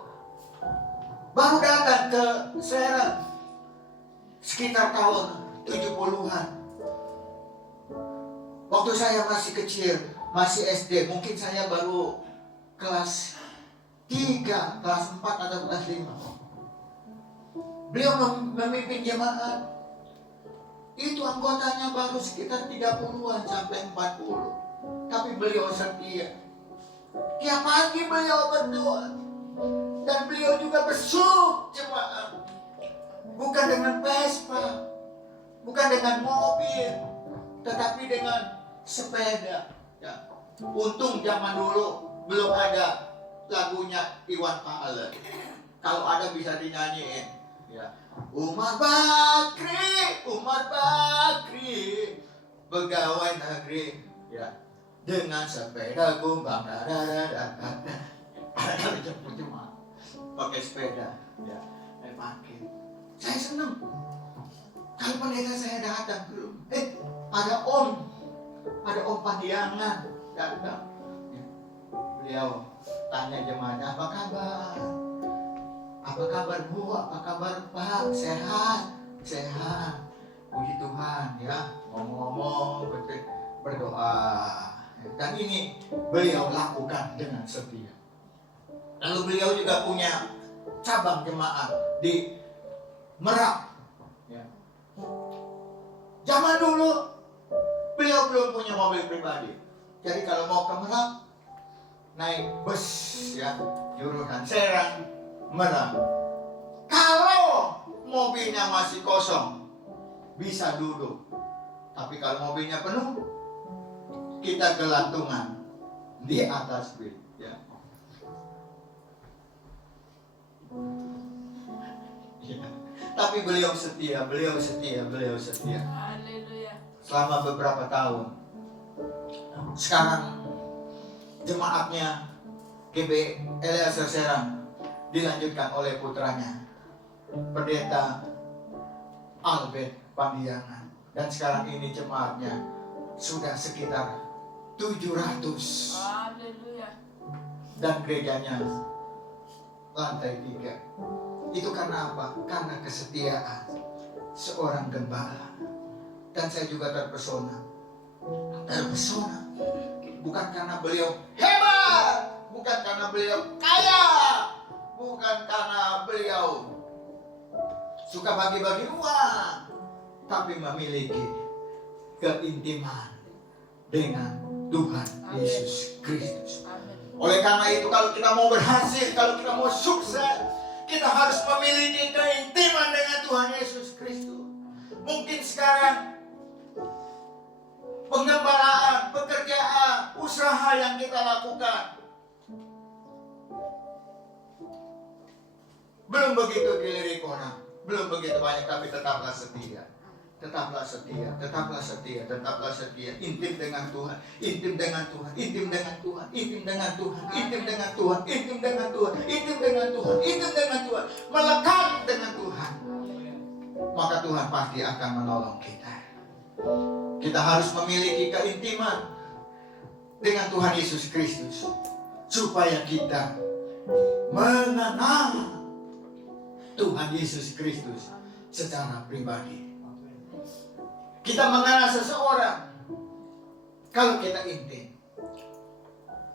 baru datang ke Serang sekitar tahun 70-an. Waktu saya masih kecil, masih SD, mungkin saya baru kelas 3, kelas 4 atau kelas 5. Beliau memimpin jemaat. Itu anggotanya baru sekitar 30-an sampai 40. Tapi beliau setia. Tiap pagi beliau berdoa. Dan beliau juga besuk jemaat. Bukan dengan Vespa, bukan dengan mobil, tetapi dengan sepeda. Ya. Untung zaman dulu belum ada lagunya Iwan Fals. Kalau ada bisa dinyanyiin. Ya. Umar Bakri, pegawai negeri. Ya. Dengan sepeda kumbang, kalau jemput cuma pakai sepeda. Ya. Pakai. Saya senang. Kalau pendeta saya datang dulu, ada Om Panggiangan datang. Beliau tanya jemaatnya, apa kabar? Apa kabar Bu? Apa kabar Pak? Sehat? Sehat. Puji Tuhan ya. Ngomong-ngomong, berdoa. Dan ini beliau lakukan dengan setia. Lalu beliau juga punya cabang jemaat di Merak. Ya. Zaman dulu beliau belum punya mobil pribadi. Jadi kalau mau ke Merak naik bus ya, jurusan Serang Merak. Kalau mobilnya masih kosong bisa duduk. Tapi kalau mobilnya penuh kita gelantungan di atas bis ya. Ya. Tapi beliau setia. Haleluya. Selama beberapa tahun. Sekarang jemaatnya GBI Eliezer Serang dilanjutkan oleh putranya Pendeta Albert Panggiangan. Dan sekarang ini jemaatnya sudah sekitar 700. Haleluya. Dan gerejanya lantai 3. Itu karena apa? Karena kesetiaan seorang gembala. Dan saya juga terpesona bukan karena beliau hebat, bukan karena beliau kaya, bukan karena beliau suka bagi-bagi uang, tapi memiliki keintiman dengan Tuhan Yesus Kristus. Oleh karena itu, kalau kita mau berhasil, kalau kita mau sukses, kita harus memiliki keintiman dengan Tuhan Yesus Kristus. Mungkin sekarang pengembaraan, pekerjaan, usaha yang kita lakukan belum begitu dilirik orang, belum begitu banyak, tapi tetaplah setia. Tetaplah setia, tetaplah setia, tetaplah setia. Intim dengan Tuhan, intim dengan Tuhan, intim dengan Tuhan, intim dengan Tuhan, intim dengan Tuhan, intim dengan Tuhan, intim dengan Tuhan, intim dengan Tuhan, melekat dengan Tuhan. Maka Tuhan pasti akan menolong kita. Kita harus memiliki keintiman dengan Tuhan Yesus Kristus, supaya kita mengenal Tuhan Yesus Kristus secara pribadi. Kita mengenal seseorang kalau kita intim.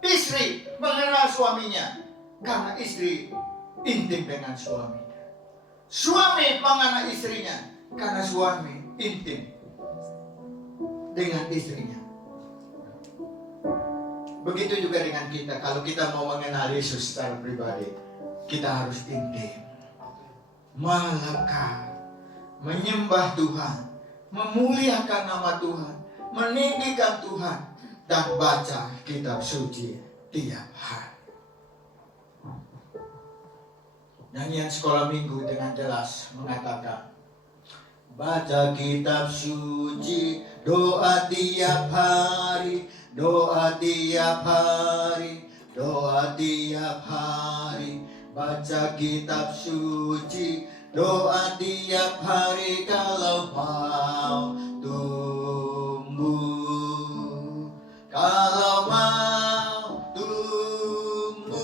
Istri mengenal suaminya karena istri intim dengan suaminya. Suami mengenal istrinya karena suami intim dengan istrinya. Begitu juga dengan kita. Kalau kita mau mengenal Yesus secara pribadi, kita harus intim, melekat, menyembah Tuhan, memuliakan nama Tuhan, meninggikan Tuhan, dan baca kitab suci tiap hari. Nyanyian sekolah minggu dengan jelas mengatakan, baca kitab suci, doa tiap hari, doa tiap hari, doa tiap hari. Baca kitab suci, doa tiap hari kalau mau tumbuh. Kalau mau tumbuh,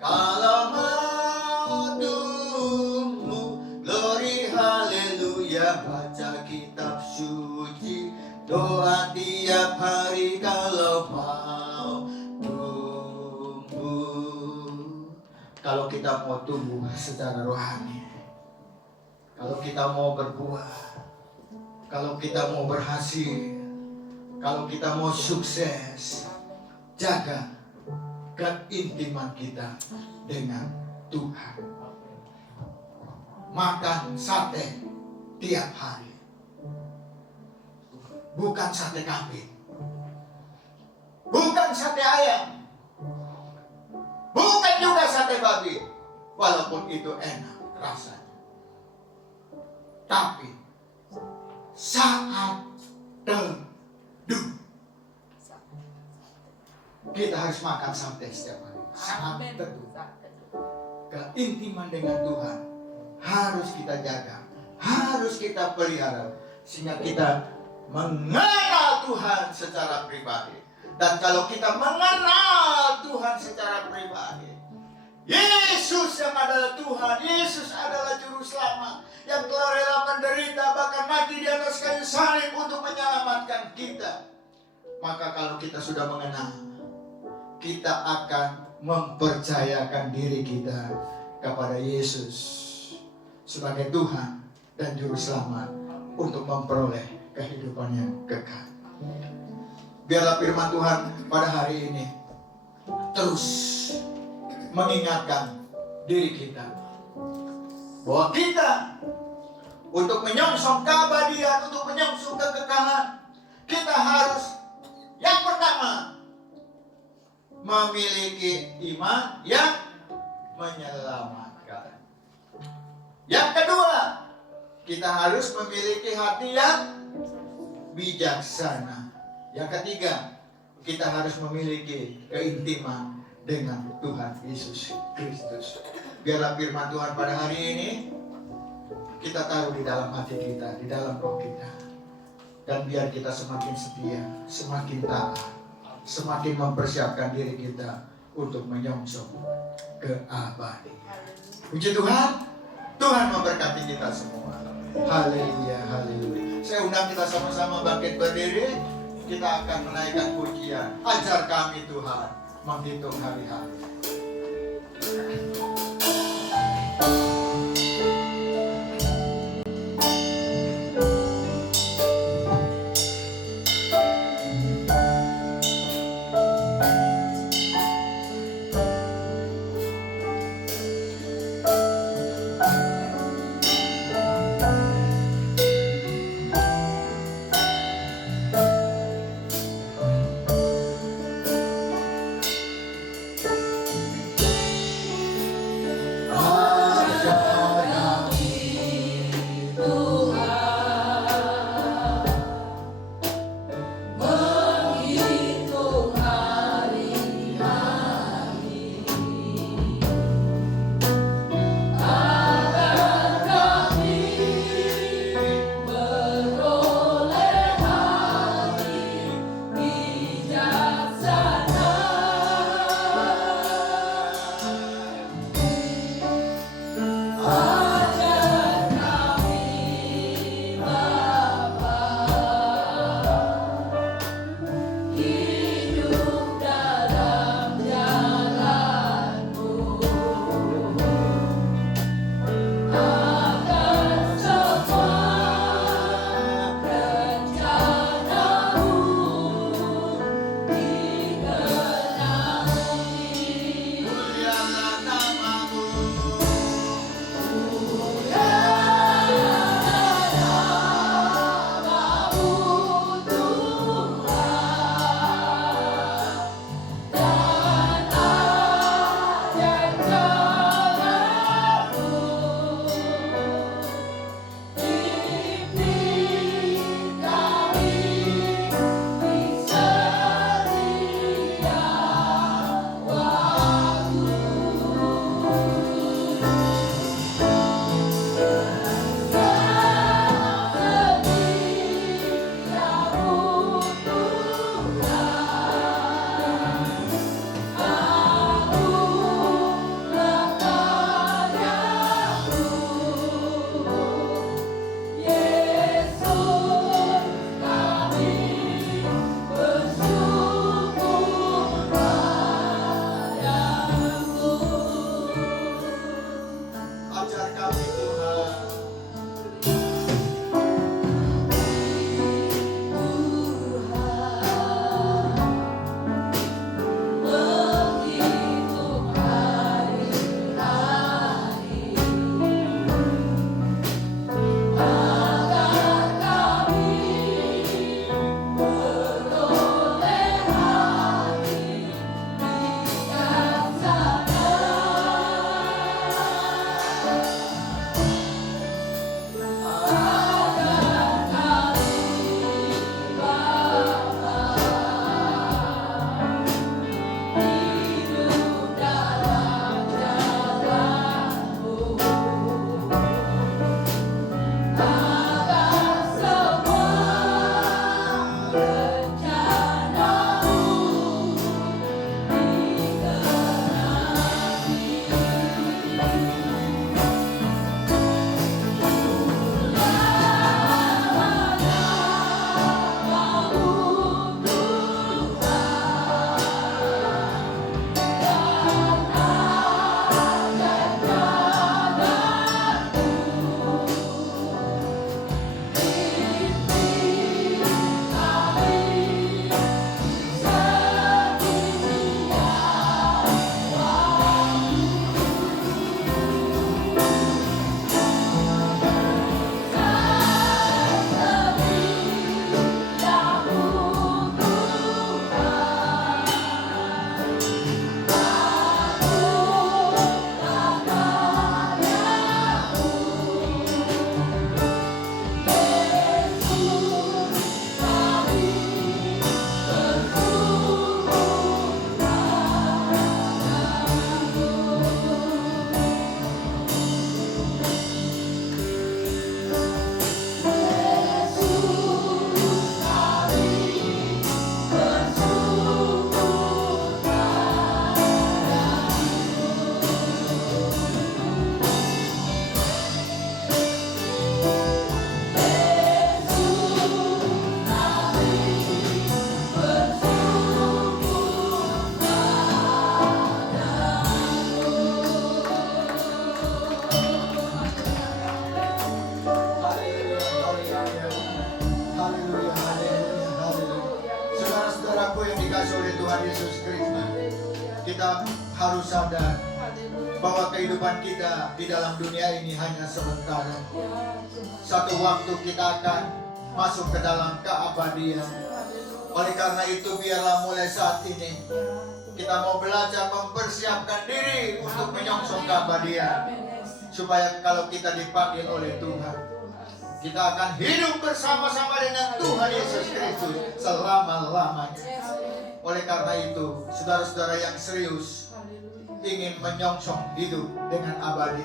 kalau mau tumbuh, glory haleluya. Baca kitab suci, doa tiap hari kalau mau tumbuh. Kalau kita mau tumbuh secara rohani, kalau kita mau berbuah, kalau kita mau berhasil, kalau kita mau sukses, jaga keintiman kita dengan Tuhan. Makan sate tiap hari, bukan sate kambing, bukan sate ayam, bukan juga sate babi, walaupun itu enak rasanya. Tapi saat teduh, kita harus makan sate setiap hari. Saat teduh, keintiman dengan Tuhan harus kita jaga, harus kita pelihara, sehingga kita mengenal Tuhan secara pribadi. Dan kalau kita mengenal Tuhan secara pribadi, Yesus yang adalah Tuhan, Yesus adalah Juru Selamat yang telah rela menderita, bahkan mati di atas kayu salib untuk menyelamatkan kita. Maka kalau kita sudah mengenal, kita akan mempercayakan diri kita kepada Yesus sebagai Tuhan dan Juru Selamat untuk memperoleh kehidupan yang kekal. Biarlah firman Tuhan pada hari ini terus mengingatkan diri kita bahwa kita untuk menyongsong keabadian, untuk menyongsong kekekalan, kita harus yang pertama memiliki iman yang menyelamatkan. Yang kedua, kita harus memiliki hati yang bijaksana. Yang ketiga, kita harus memiliki keintiman dengan Tuhan Yesus Kristus. Biarlah firman Tuhan pada hari ini kita taruh di dalam hati kita, di dalam roh kita. Dan biar kita semakin setia, semakin taat, semakin mempersiapkan diri kita untuk menyongsong keabadian. Puji Tuhan, Tuhan memberkati kita semua. Haleluya, haleluya. Saya undang kita sama-sama bangkit berdiri. kita akan menaikkan pujian. Ajar kami Tuhan menghitung hari-hari. haleluya, haleluya, haleluya. Saudara-saudaraku yang dikasih oleh Tuhan Yesus Kristus, kita harus sadar bahwa kehidupan kita di dalam dunia ini hanya sementara. Satu waktu kita akan masuk ke dalam keabadian. Oleh karena itu, biarlah mulai saat ini kita mau belajar mempersiapkan diri untuk menyongsong keabadian, supaya kalau kita dipanggil oleh Tuhan, kita akan hidup bersama-sama dengan Tuhan Yesus Kristus selama-lamanya. Oleh karena itu, saudara-saudara yang serius ingin menyongsong hidup dengan abadi,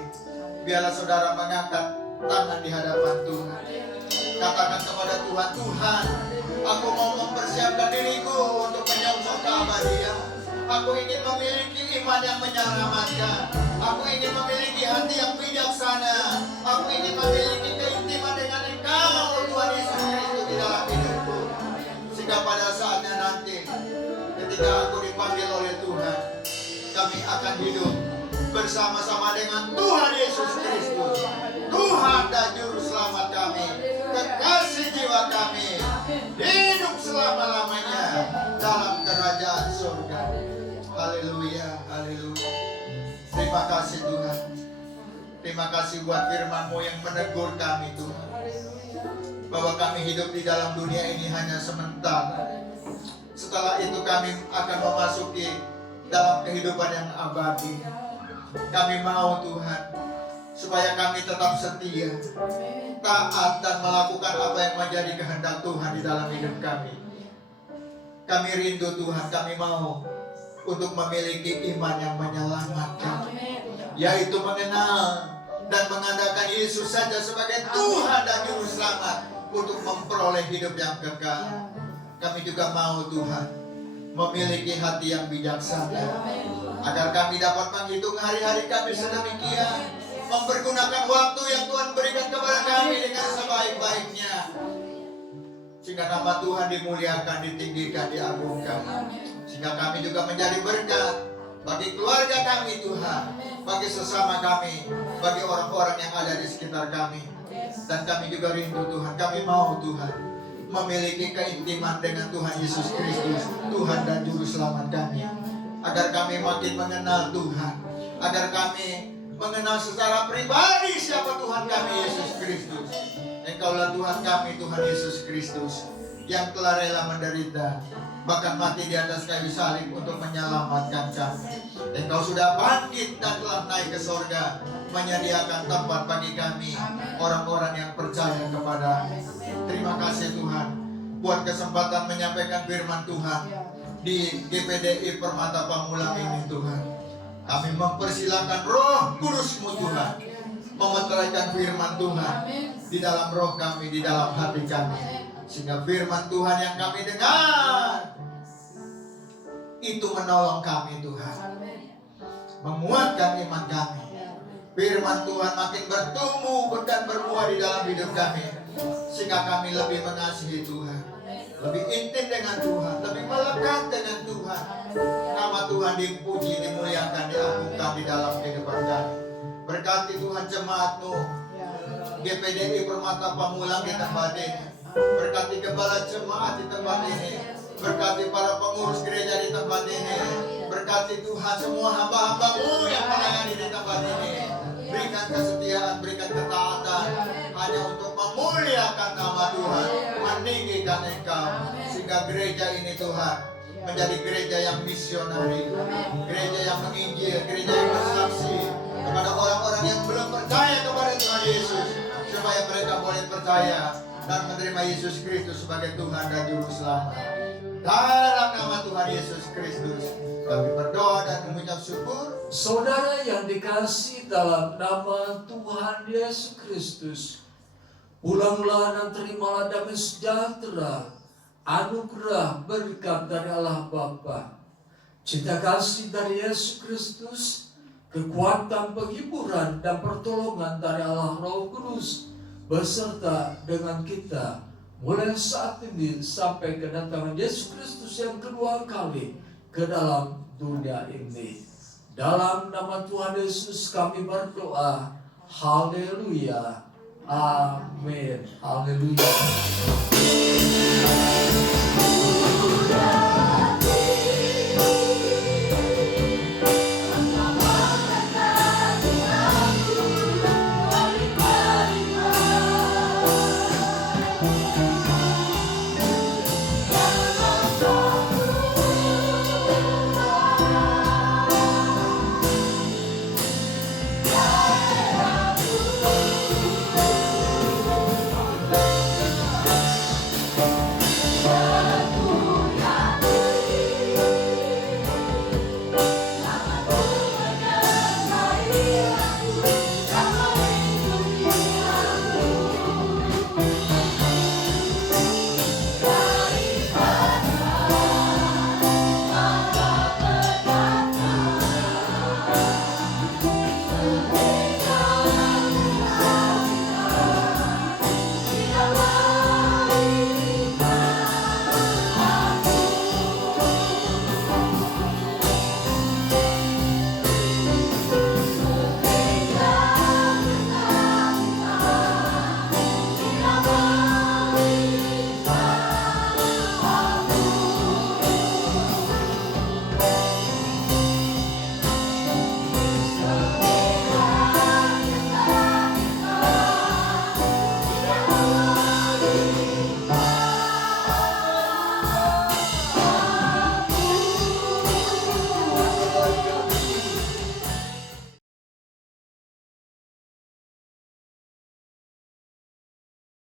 biarlah saudara mengangkat tangan di hadapan Tuhan. Katakan kepada Tuhan, Tuhan, aku mau mempersiapkan diriku untuk menyongsong keabadian. Aku ingin memiliki iman yang menyelamatkan. Aku ingin memiliki hati yang bijaksana. Aku ingin memiliki keintiman dengan Engkau, Tuhan Yesus Kristus, di dalam hidupku. Sehingga pada saatnya nanti, ketika aku dipanggil oleh Tuhan, kami akan hidup bersama-sama dengan Tuhan Yesus Kristus, Tuhan dan Juru Selamat kami, kekasih jiwa kami, hidup selama-lamanya dalam kerajaan surga. Haleluya, haleluya. Terima kasih Tuhan. Terima kasih buat firman-Mu yang menegur kami Tuhan, bahwa kami hidup di dalam dunia ini hanya sementara. Setelah itu kami akan memasuki dalam kehidupan yang abadi. Kami mau Tuhan, supaya kami tetap setia, taat dan melakukan apa yang menjadi kehendak Tuhan di dalam hidup kami. Kami rindu Tuhan, kami mau untuk memiliki iman yang menyelamatkan, yaitu mengenal dan mengandalkan Yesus saja sebagai Tuhan dan Juru Selamat untuk memperoleh hidup yang kekal. Kami juga mau Tuhan memiliki hati yang bijaksana, agar kami dapat menghitung hari-hari kami sedemikian, mempergunakan waktu yang Tuhan berikan kepada kami dengan sebaik-baiknya, sehingga nama Tuhan dimuliakan, ditinggikan, diagungkan. Sehingga kami juga menjadi berkat bagi keluarga kami Tuhan, bagi sesama kami, bagi orang-orang yang ada di sekitar kami. Dan kami juga rindu Tuhan, kami mau Tuhan memiliki keintiman dengan Tuhan Yesus Kristus, Tuhan dan Juru Selamat kami, agar kami makin mengenal Tuhan, agar kami mengenal secara pribadi siapa Tuhan kami, Yesus Kristus. Engkaulah Tuhan kami, Tuhan Yesus Kristus, yang telah rela menderita, bahkan mati di atas kayu salib untuk menyelamatkan kami. Engkau sudah bangkit dan telah naik ke sorga, menyediakan tempat bagi kami, orang-orang yang percaya kepada. Terima kasih Tuhan buat kesempatan menyampaikan firman Tuhan di GPDI Permata Pamulang ini Tuhan. Kami mempersilakan Roh Kudus-Mu Tuhan memeteraikan firman Tuhan di dalam roh kami, di dalam hati kami, sehingga firman Tuhan yang kami dengar itu menolong kami Tuhan, menguatkan iman kami. Firman Tuhan makin bertumbuh dan berbuah di dalam hidup kami, sehingga kami lebih mengasihi Tuhan, lebih intim dengan Tuhan, lebih melekat dengan Tuhan. Nama Tuhan dipuji, dimuliakan, diagungkan di dalam kehidupan kami. Berkati Tuhan jemaat-Mu GPDI Permata Pamulang di tempat ini. Berkati gembala jemaat di tempat ini. Berkati para pengurus gereja di tempat ini. Berkati Tuhan semua hamba-hamba-Mu yang melayani di tempat ini. Berikan kesetiaan, berikan ketaatan, hanya untuk memuliakan nama Tuhan, meninggikan Engkau, sehingga gereja ini Tuhan menjadi gereja yang misionari, gereja yang menginjil, gereja yang bersaksi kepada orang-orang yang belum percaya kepada Tuhan Yesus, supaya mereka boleh percaya dan menerima Yesus Kristus sebagai Tuhan dan Juru Selamat. Dalam nama Tuhan Yesus Kristus kami berdoa dan mengucap syukur. Saudara yang dikasihi dalam nama Tuhan Yesus Kristus, pulanglah dan terimalah damai sejahtera, anugerah berkat dari Allah Bapa, cinta kasih dari Yesus Kristus, kekuatan penghiburan dan pertolongan dari Allah Roh Kudus beserta dengan kita mulai saat ini sampai kedatangan Yesus Kristus yang kedua kali ke dalam dunia ini. Dalam nama Tuhan Yesus kami berdoa. Haleluya. Amin. Haleluya.